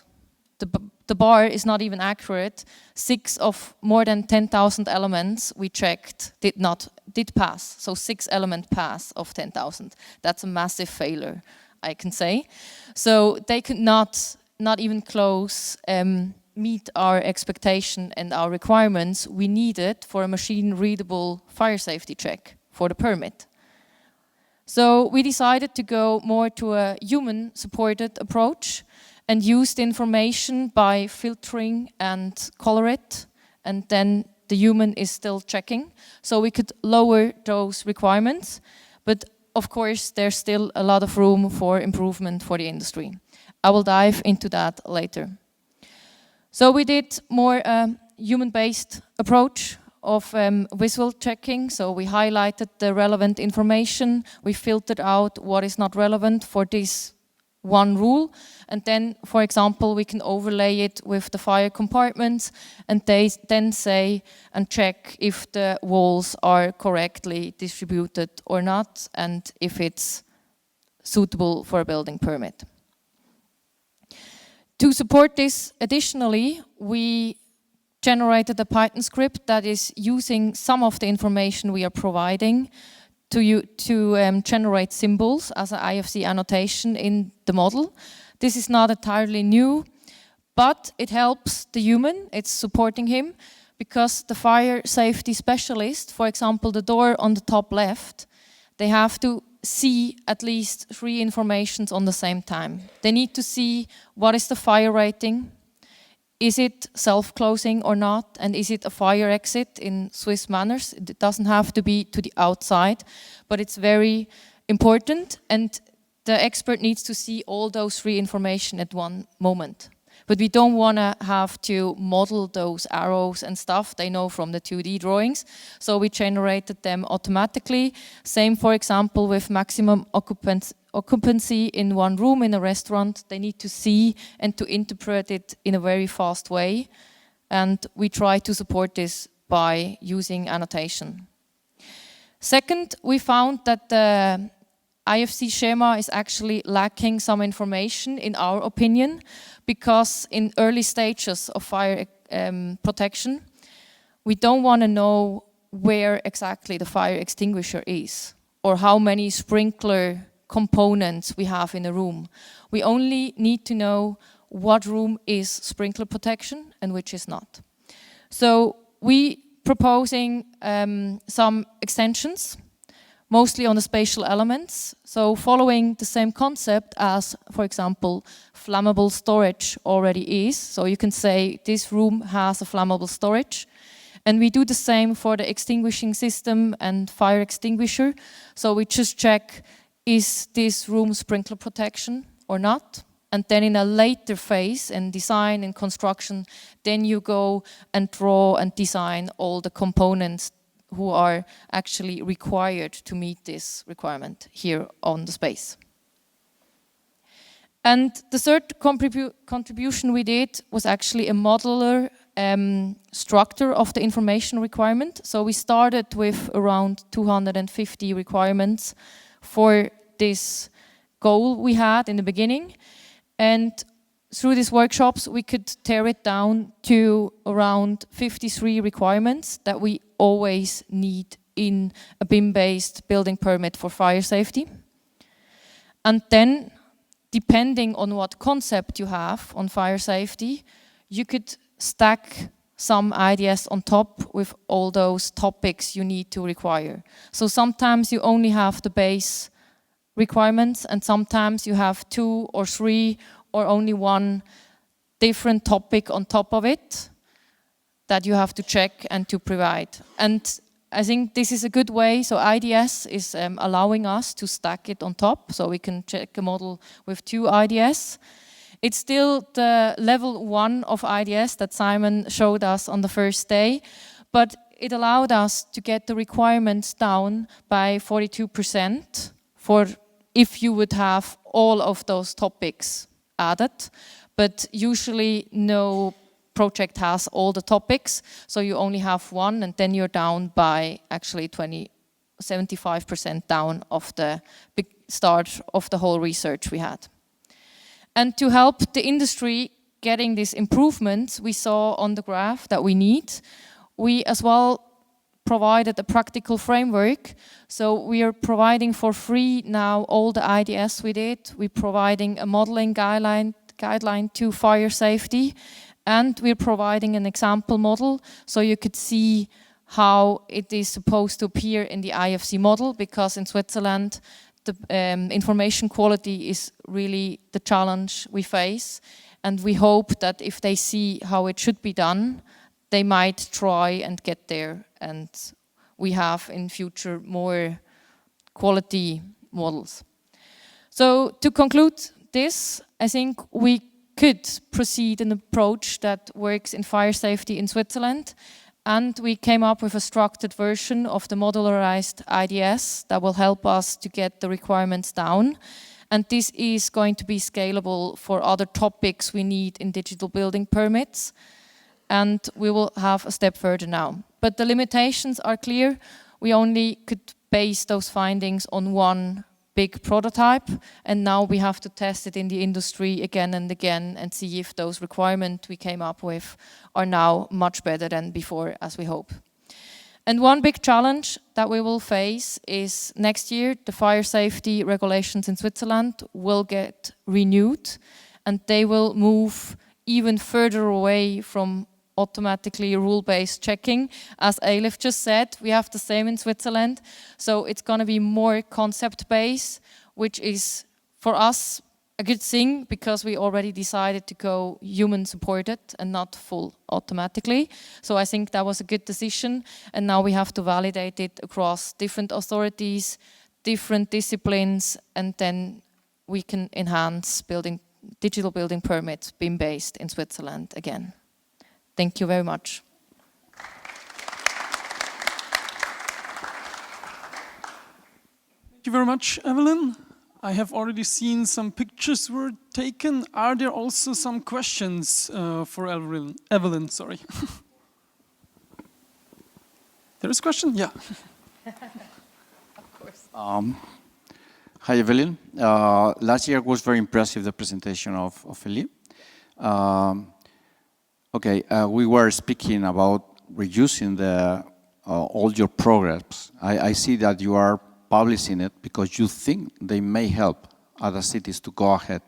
the bar is not even accurate. 6 of more than 10,000 elements we checked did pass. So 6 element pass of 10,000. That's a massive failure, I can say. So they could not even close meet our expectation and our requirements we needed for a machine readable fire safety check for the permit. So we decided to go more to a human-supported approach and use the information by filtering and color it, and then the human is still checking. So we could lower those requirements, but of course there's still a lot of room for improvement for the industry. I will dive into that later. So we did more human-based approach of visual checking. So we highlighted the relevant information. We filtered out what is not relevant for this one rule. And then, for example, we can overlay it with the fire compartments, and they then say and check if the walls are correctly distributed or not, and if it's suitable for a building permit. To support this, additionally, we generated a Python script that is using some of the information we are providing to generate symbols as an IFC annotation in the model. This is not entirely new, but it helps the human, it's supporting him, because the fire safety specialist, for example, the door on the top left, they have to see at least 3 informations on the same time. They need to see what is the fire rating, is it self-closing or not, and is it a fire exit in Swiss manners? It doesn't have to be to the outside, but it's very important, and the expert needs to see all those 3 information at one moment. But we don't want to have to model those arrows and stuff they know from the 2D drawings. So we generated them automatically. Same, for example, with maximum occupancy in one room in a restaurant. They need to see and to interpret it in a very fast way. And we try to support this by using annotation. Second, we found that the IFC schema is actually lacking some information, in our opinion, because in early stages of fire protection, we don't want to know where exactly the fire extinguisher is or how many sprinkler components we have in a room. We only need to know what room is sprinkler protection and which is not. So we proposing some extensions, mostly on the spatial elements. So following the same concept as, for example, flammable storage already is. So you can say this room has a flammable storage. And we do the same for the extinguishing system and fire extinguisher. So we just check, is this room sprinkler protection or not? And then in a later phase in design and construction, then you go and draw and design all the components who are actually required to meet this requirement here on the space. And the third contribution we did was actually a modular structure of the information requirement. So we started with around 250 requirements for this goal we had in the beginning. And through these workshops, we could tear it down to around 53 requirements that we always need in a BIM-based building permit for fire safety. And then, depending on what concept you have on fire safety, you could stack some IDS on top with all those topics you need to require. So sometimes you only have the base requirements, and sometimes you have 2 or 3 or only one different topic on top of it that you have to check and to provide. And I think this is a good way. So IDS is allowing us to stack it on top, so we can check a model with 2 IDS. It's still the level 1 of IDS that Simon showed us on the first day, but it allowed us to get the requirements down by 42% for if you would have all of those topics added, but usually no project has all the topics, so you only have one, and then you're down by actually 75% down of the big start of the whole research we had. And to help the industry getting these improvements we saw on the graph that we need, we as well provided a practical framework. So we are providing for free now all the IDS we did. We're providing a modeling guideline to fire safety, and we're providing an example model so you could see how it is supposed to appear in the IFC model, because in Switzerland the information quality is really the challenge we face, and we hope that if they see how it should be done, they might try and get there, and we have in future more quality models. So to conclude this, I think we could proceed an approach that works in fire safety in Switzerland, and we came up with a structured version of the modularized IDS that will help us to get the requirements down. And this is going to be scalable for other topics we need in digital building permits. And we will have a step further now. But the limitations are clear. We only could base those findings on one big prototype, and now we have to test it in the industry again and again and see if those requirements we came up with are now much better than before, as we hope. And one big challenge that we will face is next year the fire safety regulations in Switzerland will get renewed, and they will move even further away from automatically rule-based checking. As Eilif just said, we have the same in Switzerland. So it's going to be more concept-based, which is for us a good thing because we already decided to go human-supported and not full automatically. So I think that was a good decision. And now we have to validate it across different authorities, different disciplines, and then we can enhance digital building permits BIM-based in Switzerland again. Thank you very much. Thank you very much, Evelyne. I have already seen some pictures were taken. Are there also some questions for Evelyne, sorry. There is a question? Yeah. Hi, Evelyne. Last year was very impressive, the presentation of Eilif. We were speaking about reusing all your programs. I see that you are publishing it because you think they may help other cities to go ahead,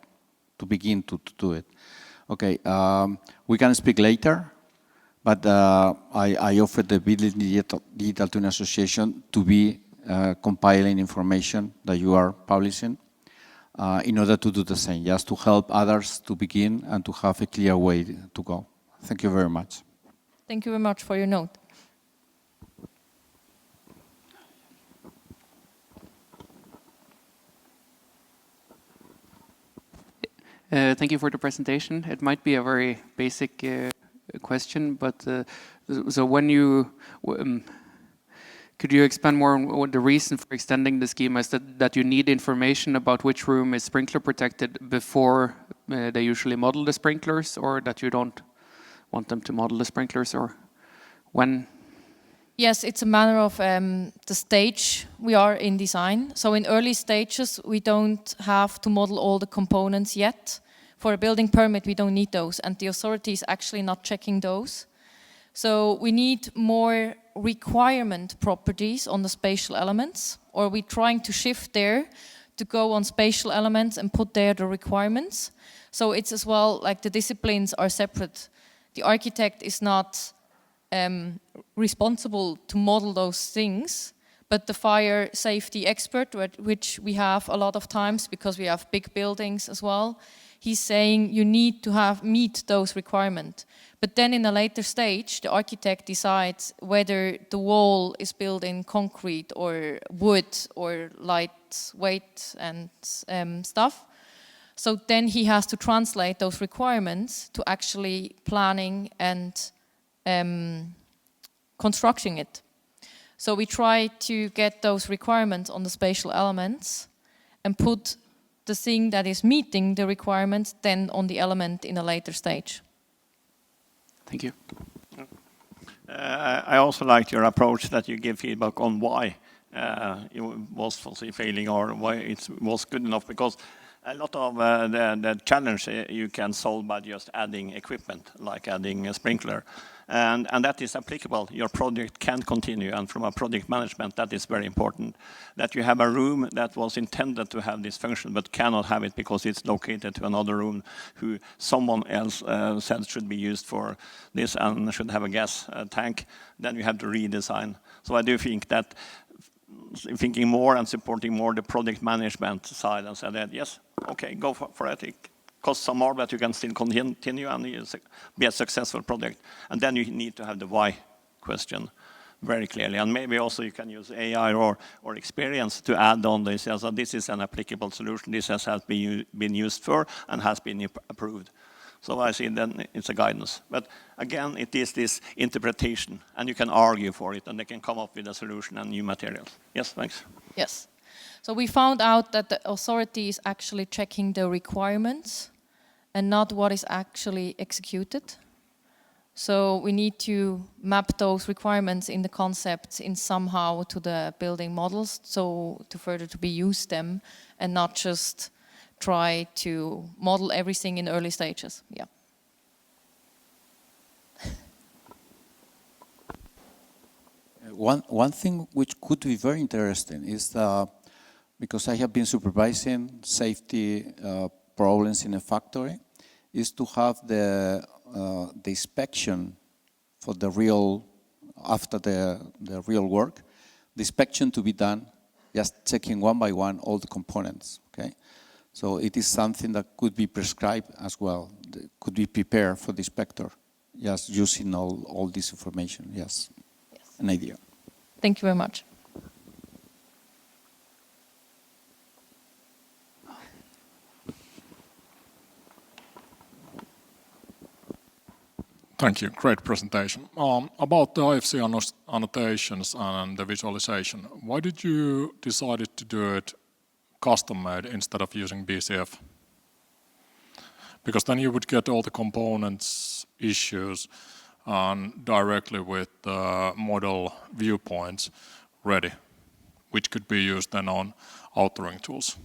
to begin to do it. We can speak later, but I offered the Building Digital Twin Association to be compiling information that you are publishing in order to do the same, just to help others to begin and to have a clear way to go. Thank you very much. Thank you very much for your note. Thank you for the presentation. It might be a very basic question, but so when you could you expand more on what the reason for extending the schema is that you need information about which room is sprinkler protected before they usually model the sprinklers, or that you don't want them to model the sprinklers, or when? Yes, it's a matter of the stage we are in design. So in early stages, we don't have to model all the components yet. For a building permit, we don't need those, and the authority is actually not checking those. So we need more requirement properties on the spatial elements, or we're trying to shift there to go on spatial elements and put there the requirements. So it's as well like the disciplines are separate. The architect is not responsible to model those things, but the fire safety expert, which we have a lot of times because we have big buildings as well, he's saying you need to meet those requirements. But then in a later stage, the architect decides whether the wall is built in concrete or wood or lightweight and stuff. So then he has to translate those requirements to actually planning and constructing it. So we try to get those requirements on the spatial elements and put the thing that is meeting the requirements then on the element in a later stage. Thank you. I also liked your approach that you give feedback on why it was failing or why it was good enough, because a lot of the challenge you can solve by just adding equipment, like adding a sprinkler. And that is applicable. Your project can continue, and from a project management, that is very important. That you have a room that was intended to have this function, but cannot have it because it's located to another room who someone else said should be used for this and should have a gas tank. Then you have to redesign. So I do think that thinking more and supporting more the project management side and say that, yes, okay, go for it. It costs some more, but you can still continue and be a successful project. And then you need to have the why question very clearly. And maybe also you can use AI or experience to add on this. So this is an applicable solution. This has been used for and has been approved. So I see then it's a guidance. But again, it is this interpretation, and you can argue for it, and they can come up with a solution and new materials. Yes, thanks. Yes. So we found out that the authority is actually checking the requirements and not what is actually executed. So we need to map those requirements in the concepts in somehow to the building models, so to further to be used them and not just try to model everything in early stages. Yeah. One thing which could be very interesting is because I have been supervising safety problems in a factory, is to have the inspection for the real, after the real work, the inspection to be done, just checking one by one all the components, okay? So it is something that could be prescribed as well, could be prepared for the inspector, just using all this information, yes. An idea. Thank you very much. Thank you. Great presentation. About the IFC annotations and the visualization, why did you decide to do it custom-made instead of using BCF? Because then you would get all the components issues directly with the model viewpoints ready. which could be used then on authoring tools?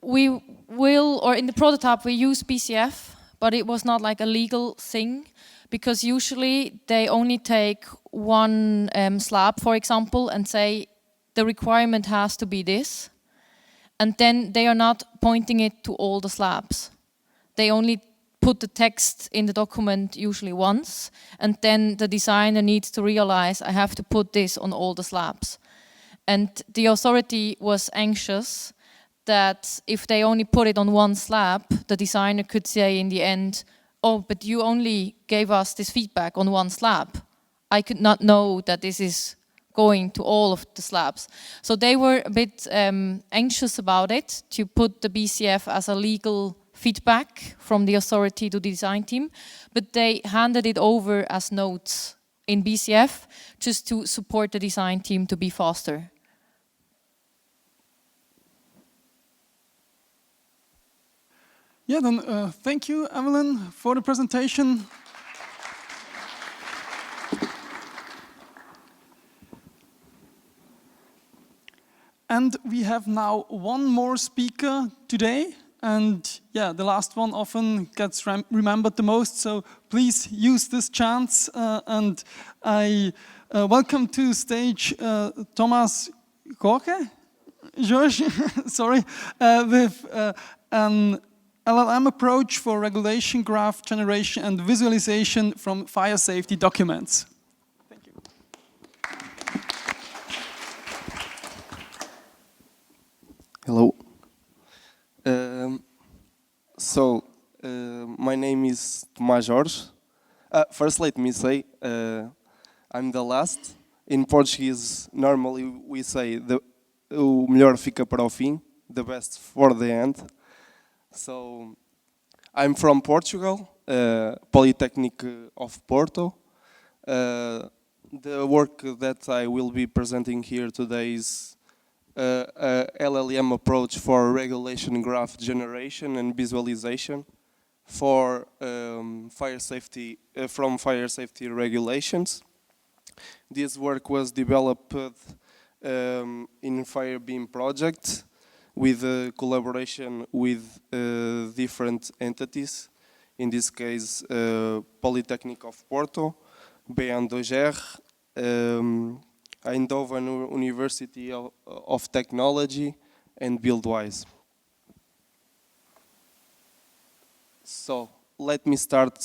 We will, or in the prototype, we use BCF, but it was not like a legal thing, because usually they only take one slab, for example, and say the requirement has to be this, and then they are not pointing it to all the slabs. They only put the text in the document usually once, and then the designer needs to realize I have to put this on all the slabs. And the authority was anxious that if they only put it on one slab, the designer could say in the end, oh, but you only gave us this feedback on one slab. I could not know that this is going to all of the slabs. So they were a bit anxious about it, to put the BCF as a legal feedback from the authority to the design team, but they handed it over as notes in BCF just to support the design team to be faster. Yeah, then thank you, Evelyne, for the presentation. And we have now one more speaker today. And yeah, the last one often gets remembered the most. So please use this chance. And I welcome to stage Tomás, Jorge, sorry, with an LLM approach for regulation graph generation and visualization from fire safety documents. Thank you. Hello. My name is Tomás Jorge. First, let me say I'm the last. In Portuguese, normally we say o melhor fica para o fim, the best for the end. So, I'm from Portugal, Polytechnic of Porto. The work that I will be presenting here today is LLM approach for regulation graph generation and visualization for fire safety regulations. This work was developed in Fire BIM project with collaboration with different entities. In this case, Polytechnic of Porto, BE2, Eindhoven University of Technology, and Buildwise. So let me start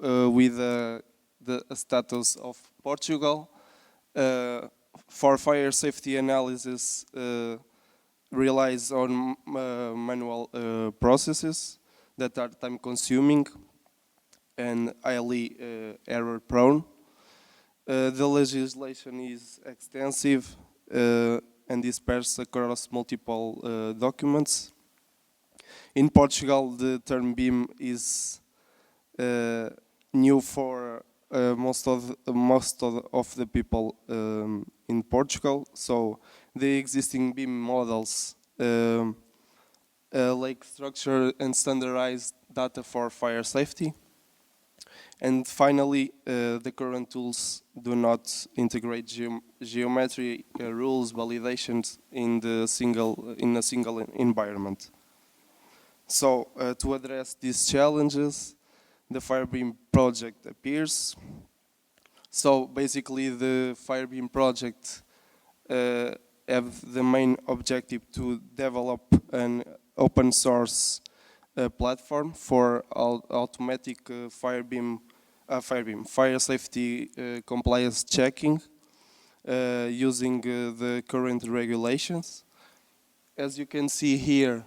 with the status of Portugal. For fire safety analysis, relies on manual processes that are time-consuming and highly error-prone. The legislation is extensive and dispersed across multiple documents. In Portugal, the term BIM is new for most of the people in Portugal. So the existing BIM models like structure and standardized data for fire safety. And finally, the current tools do not integrate geometry rules validations in a single environment. So to address these challenges, the FireBeam project appears. So basically, the FireBeam project have the main objective to develop an open source platform for automatic fire safety compliance checking using the current regulations. As you can see here,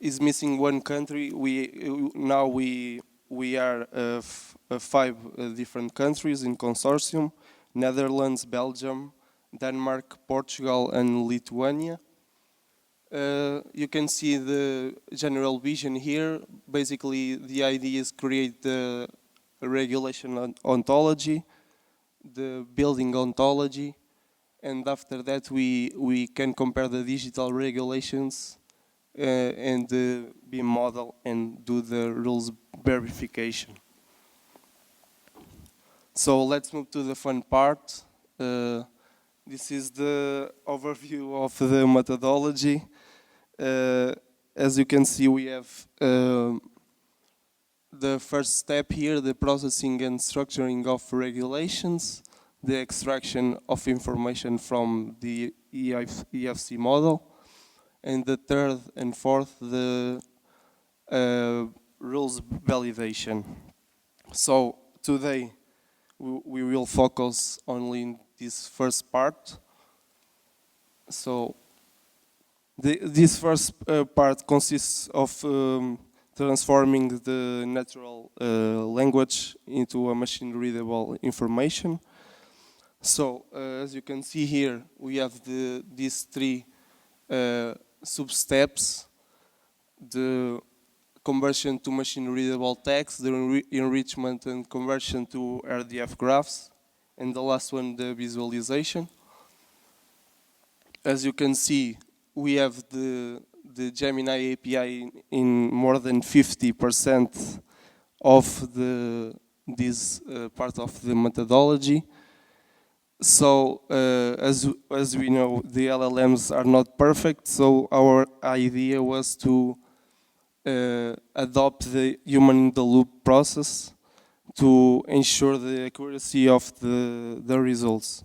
is missing one country. We are 5 different countries in consortium: Netherlands, Belgium, Denmark, Portugal, and Lithuania. You can see the general vision here. Basically, the idea is create the regulation ontology, the building ontology, and after that we can compare the digital regulations and the BIM model and do the rules verification. So let's move to the fun part. This is the overview of the methodology. As you can see, we have the first step here, the processing and structuring of regulations, the extraction of information from the EFC model, and the third and fourth, the rules validation. So today we will focus only in this first part. So this first part consists of transforming the natural language into a machine-readable information. So as you can see here, we have these three sub-steps: the conversion to machine-readable text, the enrichment and conversion to RDF graphs, and the last one, the visualization. As you can see, we have the Gemini API in more than 50% of this part of the methodology. So as we know, the LLMs are not perfect, so our idea was to adopt the human-in-the-loop process to ensure the accuracy of the results.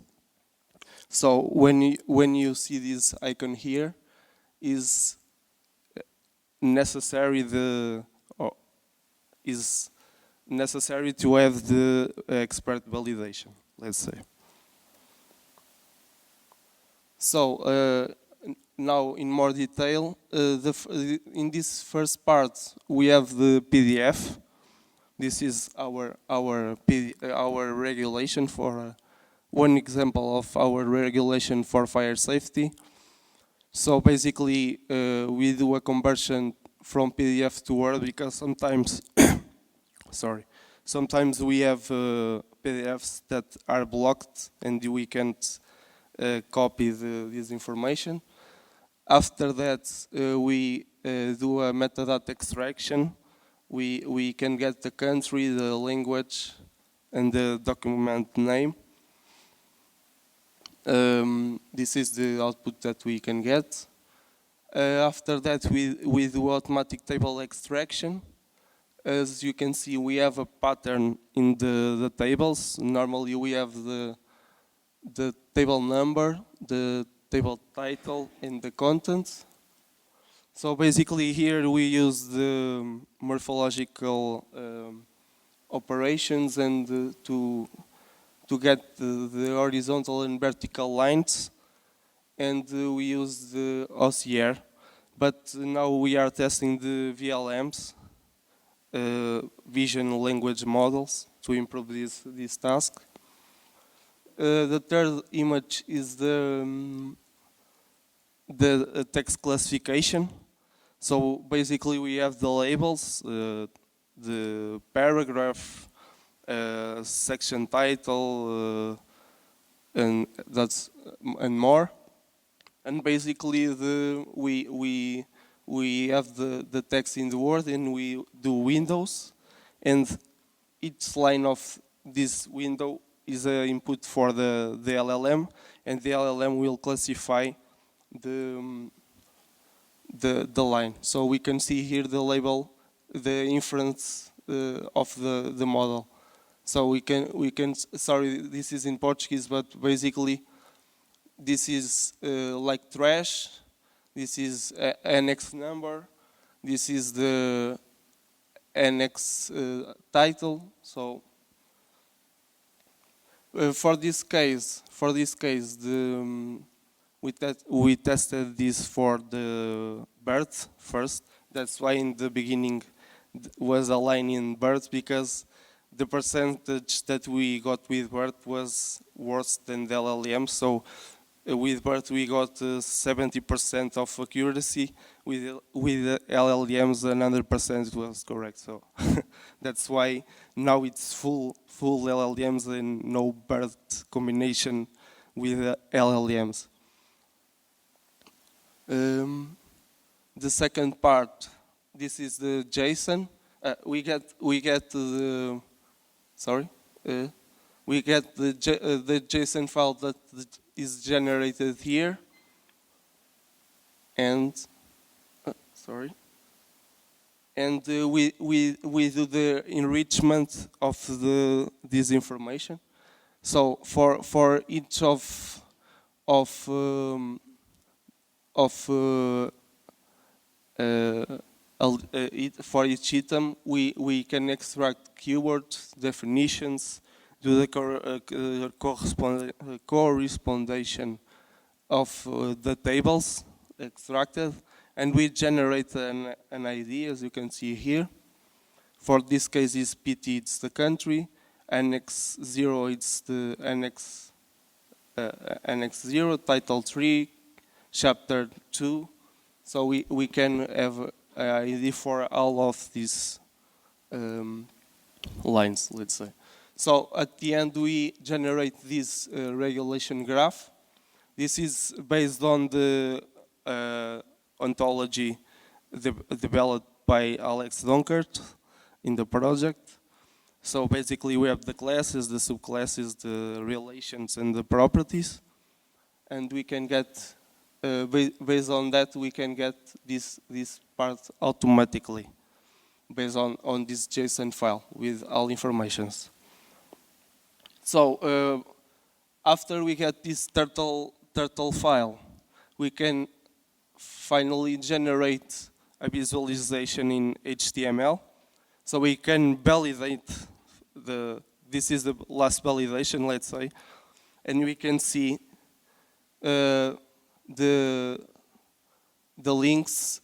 So when you see this icon here, is necessary to have the expert validation, let's say. So now in more detail, in this first part we have the PDF. This is our regulation for one example of our regulation for fire safety. So basically, we do a conversion from PDF to Word because sometimes, sometimes we have PDFs that are blocked and we can't copy this information. After that, we do a metadata extraction. We can get the country, the language, and the document name. This is the output that we can get. After that, we do automatic table extraction. As you can see, we have a pattern in the tables. Normally, we have the table number, the table title, and the contents. So basically, here we use the morphological operations and to get the horizontal and vertical lines, and we use the OCR. But now we are testing the VLMs, vision language models, to improve this task. The third image is the text classification. So basically we have the labels, the paragraph, section title, and more. And basically we have the text in the Word and we do windows, and each line of this window is an input for the LLM, and the LLM will classify the line. So we can see here the label, the inference of the model. So we can sorry, this is in Portuguese, but basically this is like trash. This is annex number. This is the annex title. So for this case, we tested this for the BERT first. That's why in the beginning was a line in BERT, because the percentage that we got with BERT was worse than the LLM. So with BERT we got 70% of accuracy. With the LLMs, another percent was correct. So that's why now it's full LLMs and no BERT combination with LLMs. The second part, this is the JSON. We get the We get the JSON file that is generated here, and and we do the enrichment of this information. So for each for each item, we can extract keywords, definitions, do the correspondence of the tables extracted, and we generate an ID, as you can see here. For this case, is PT, it's the country. Annex 0, it's the Annex 0, Title 3, Chapter 2. So we can have an ID for all of these lines, let's say. So at the end, we generate this regulation graph. This is based on the ontology developed by Alex Donkert in the project. So basically we have the classes, the subclasses, the relations, and the properties. And we can get, based on that, we can get this part automatically based on this JSON file with all informations. So after we get this turtle file, we can finally generate a visualization in HTML. So we can validate this is the last validation, let's say, and we can see the links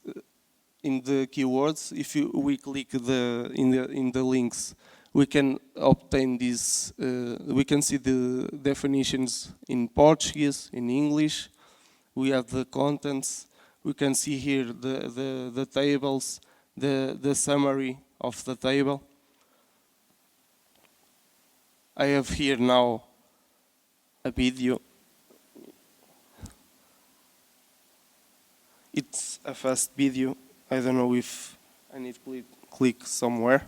in the keywords. If we click in the links, we can obtain this. We can see the definitions in Portuguese, in English. We have the contents. We can see here the tables, the summary of the table. I have here now a video. It's a fast video. I don't know if I need to click somewhere.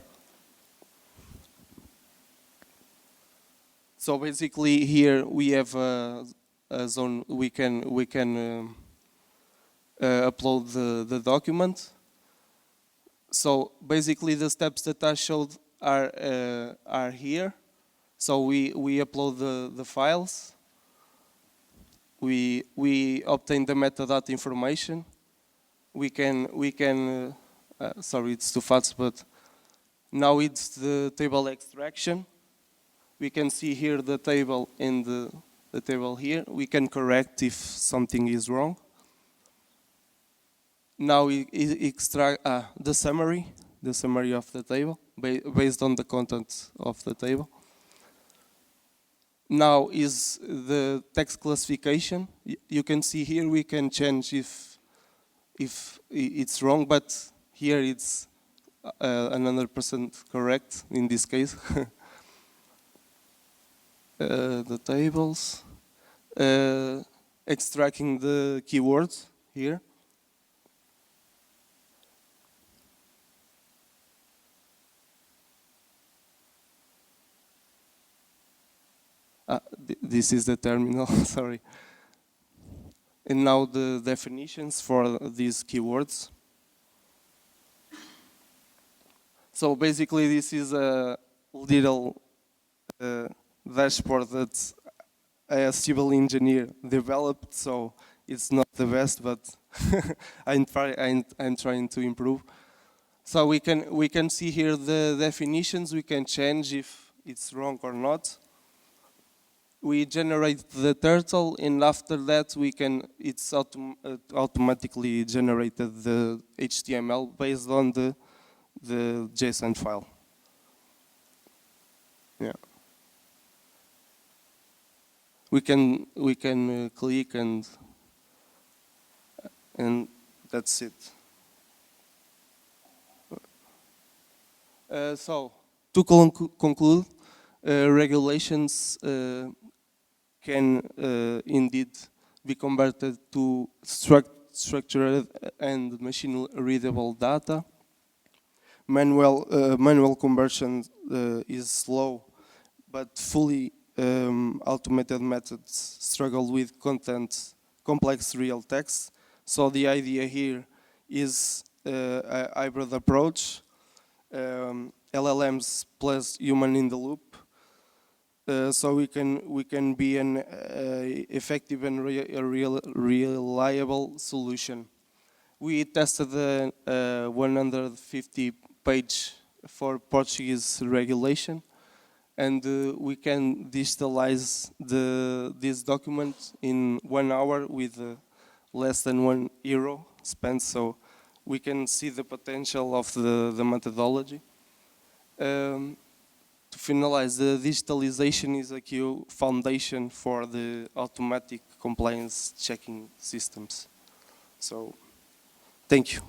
So basically here we have a zone we can upload the document. So basically the steps that I showed are here. So we upload the files. We obtain the metadata information. We can sorry, it's too fast, but now it's the table extraction. We can see here the table and the table here. We can correct if something is wrong. Now we extract the summary of the table based on the contents of the table. Now is the text classification. You can see here we can change if it's wrong, but here it's 100% correct in this case. The tables, extracting the keywords here. This is the terminal, sorry. And now the definitions for these keywords. So basically this is a little dashboard that a civil engineer developed, so it's not the best, but I'm trying to improve. So we can see here the definitions. We can change if it's wrong or not. We generate the turtle, and after that it's automatically generated the HTML based on the JSON file. Yeah. We can click and that's it. So to conclude, regulations can indeed be converted to structured and machine readable data. Manual conversion is slow, but fully automated methods struggle with complex real text. So the idea here is a hybrid approach, LLMs plus human in the loop. So we can be an effective and reliable solution. We tested a 150-page for Portuguese regulation, and we can digitalize this document in 1 hour with less than €1 spent. So we can see the potential of the methodology. To finalize, the digitalization is a key foundation for the automatic compliance checking systems. So, thank you.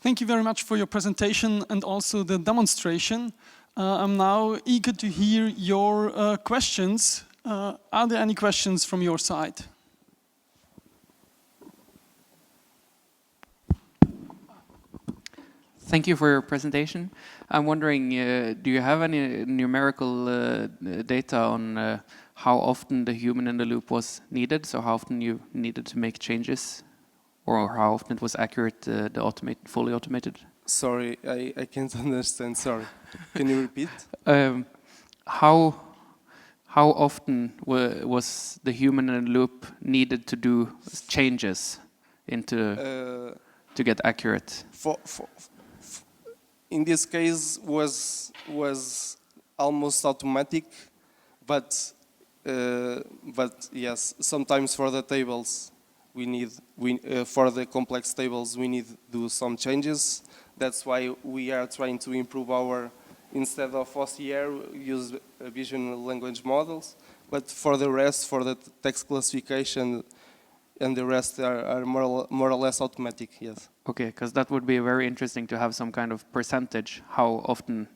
Thank you very much for your presentation and also the demonstration. I'm now eager to hear your questions. Are there any questions from your side? Thank you for your presentation. I'm wondering, do you have any numerical data on how often the human in the loop was needed? So how often you needed to make changes, or how often it was accurate, the fully automated? Sorry, I can't understand. Sorry. Can you repeat? How often was the human in the loop needed to do changes into to get accurate? In this case, was almost automatic, but yes, sometimes for the tables for the complex tables we need to do some changes. That's why we are trying to improve instead of OCR, use vision language models. But for the rest, for the text classification and the rest are more or less automatic, yes. Okay, because that would be very interesting to have some kind of percentage, how often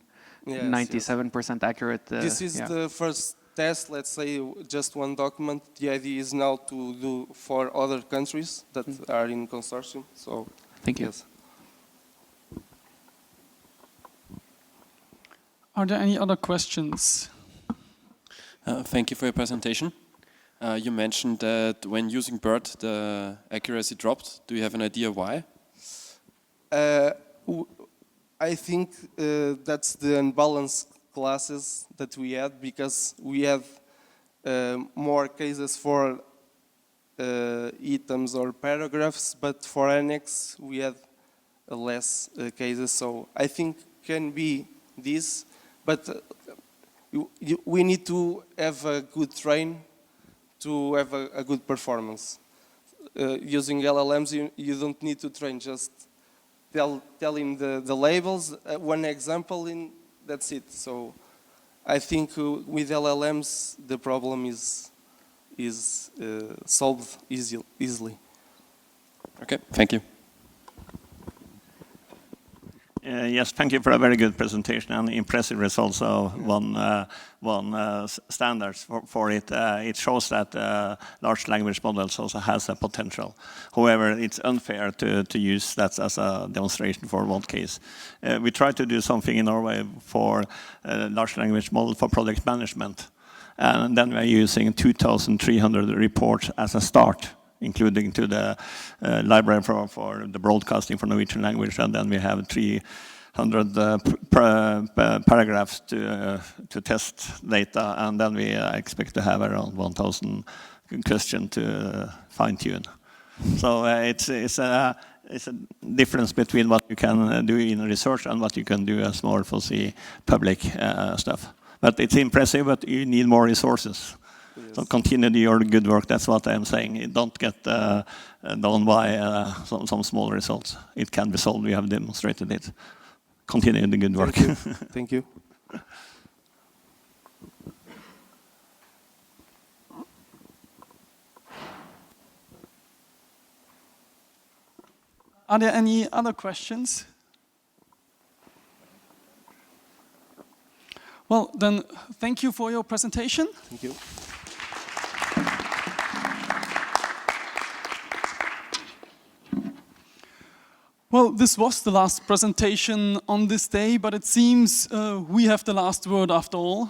97% accurate. This is the first test, let's say just one document. The idea is now to do for other countries that are in consortium. So, thank you. Yes. Are there any other questions? Thank you for your presentation. You mentioned that when using BERT, the accuracy dropped. Do you have an idea why? I think that's the unbalanced classes that we had, because we have more cases for items or paragraphs, but for annex we had less cases. So I think can be this, but we need to have a good train to have a good performance. Using LLMs, you don't need to train, just tell him the labels, one example, that's it. So I think with LLMs, the problem is solved easily. Okay, thank you. Yes, thank you for a very good presentation and impressive results of one standards for it. It shows that large language models also has a potential. However, it's unfair to use that as a demonstration for one case. We tried to do something in Norway for large language model for project management, and then we're using 2,300 reports as a start, including to the library for the broadcasting for Norwegian language, and then we have 300 paragraphs to test data, and then we expect to have around 1,000 questions to fine-tune. So it's a difference between what you can do in research and what you can do as more for the public stuff. But it's impressive, but you need more resources. Yes. So continue your good work. That's what I'm saying. Don't get done by some small results. It can be solved. We have demonstrated it. Continue the good work. Thank you. Thank you. Are there any other questions? Well, then, thank you for your presentation. Thank you. Well, this was the last presentation on this day, but it seems we have the last word after all.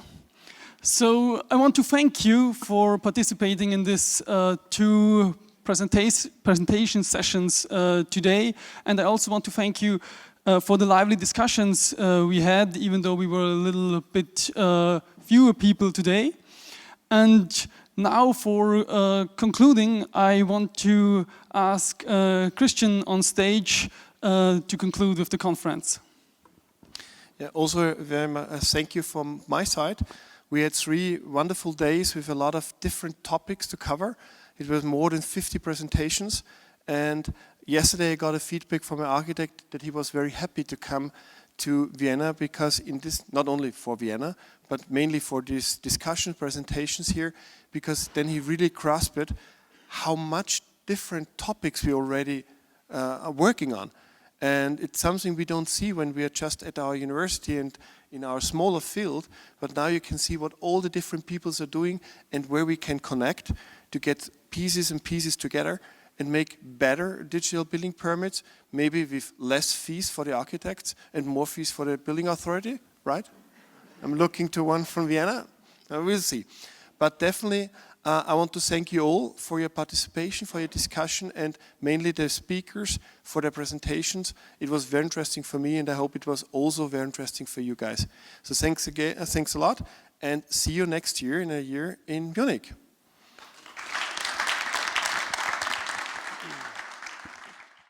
So I want to thank you for participating in this two presentation sessions today, and I also want to thank you for the lively discussions we had, even though we were a little bit fewer people today. And now for concluding, I want to ask Christian on stage to conclude with the conference. Yeah, also very much thank you from my side. We had 3 wonderful days with a lot of different topics to cover. It was more than 50 presentations, and yesterday I got a feedback from an architect that he was very happy to come to Vienna, because in this, not only for Vienna, but mainly for these discussion presentations here, because then he really grasped how much different topics we already are working on. And it's something we don't see when we are just at our university and in our smaller field, but now you can see what all the different peoples are doing and where we can connect to get pieces and pieces together and make better digital building permits, maybe with less fees for the architects and more fees for the building authority, right? I'm looking to one from Vienna. We'll see. But definitely, I want to thank you all for your participation, for your discussion, and mainly the speakers for their presentations. It was very interesting for me, and I hope it was also very interesting for you guys. So thanks again, thanks a lot, and see you next year in a year in Munich.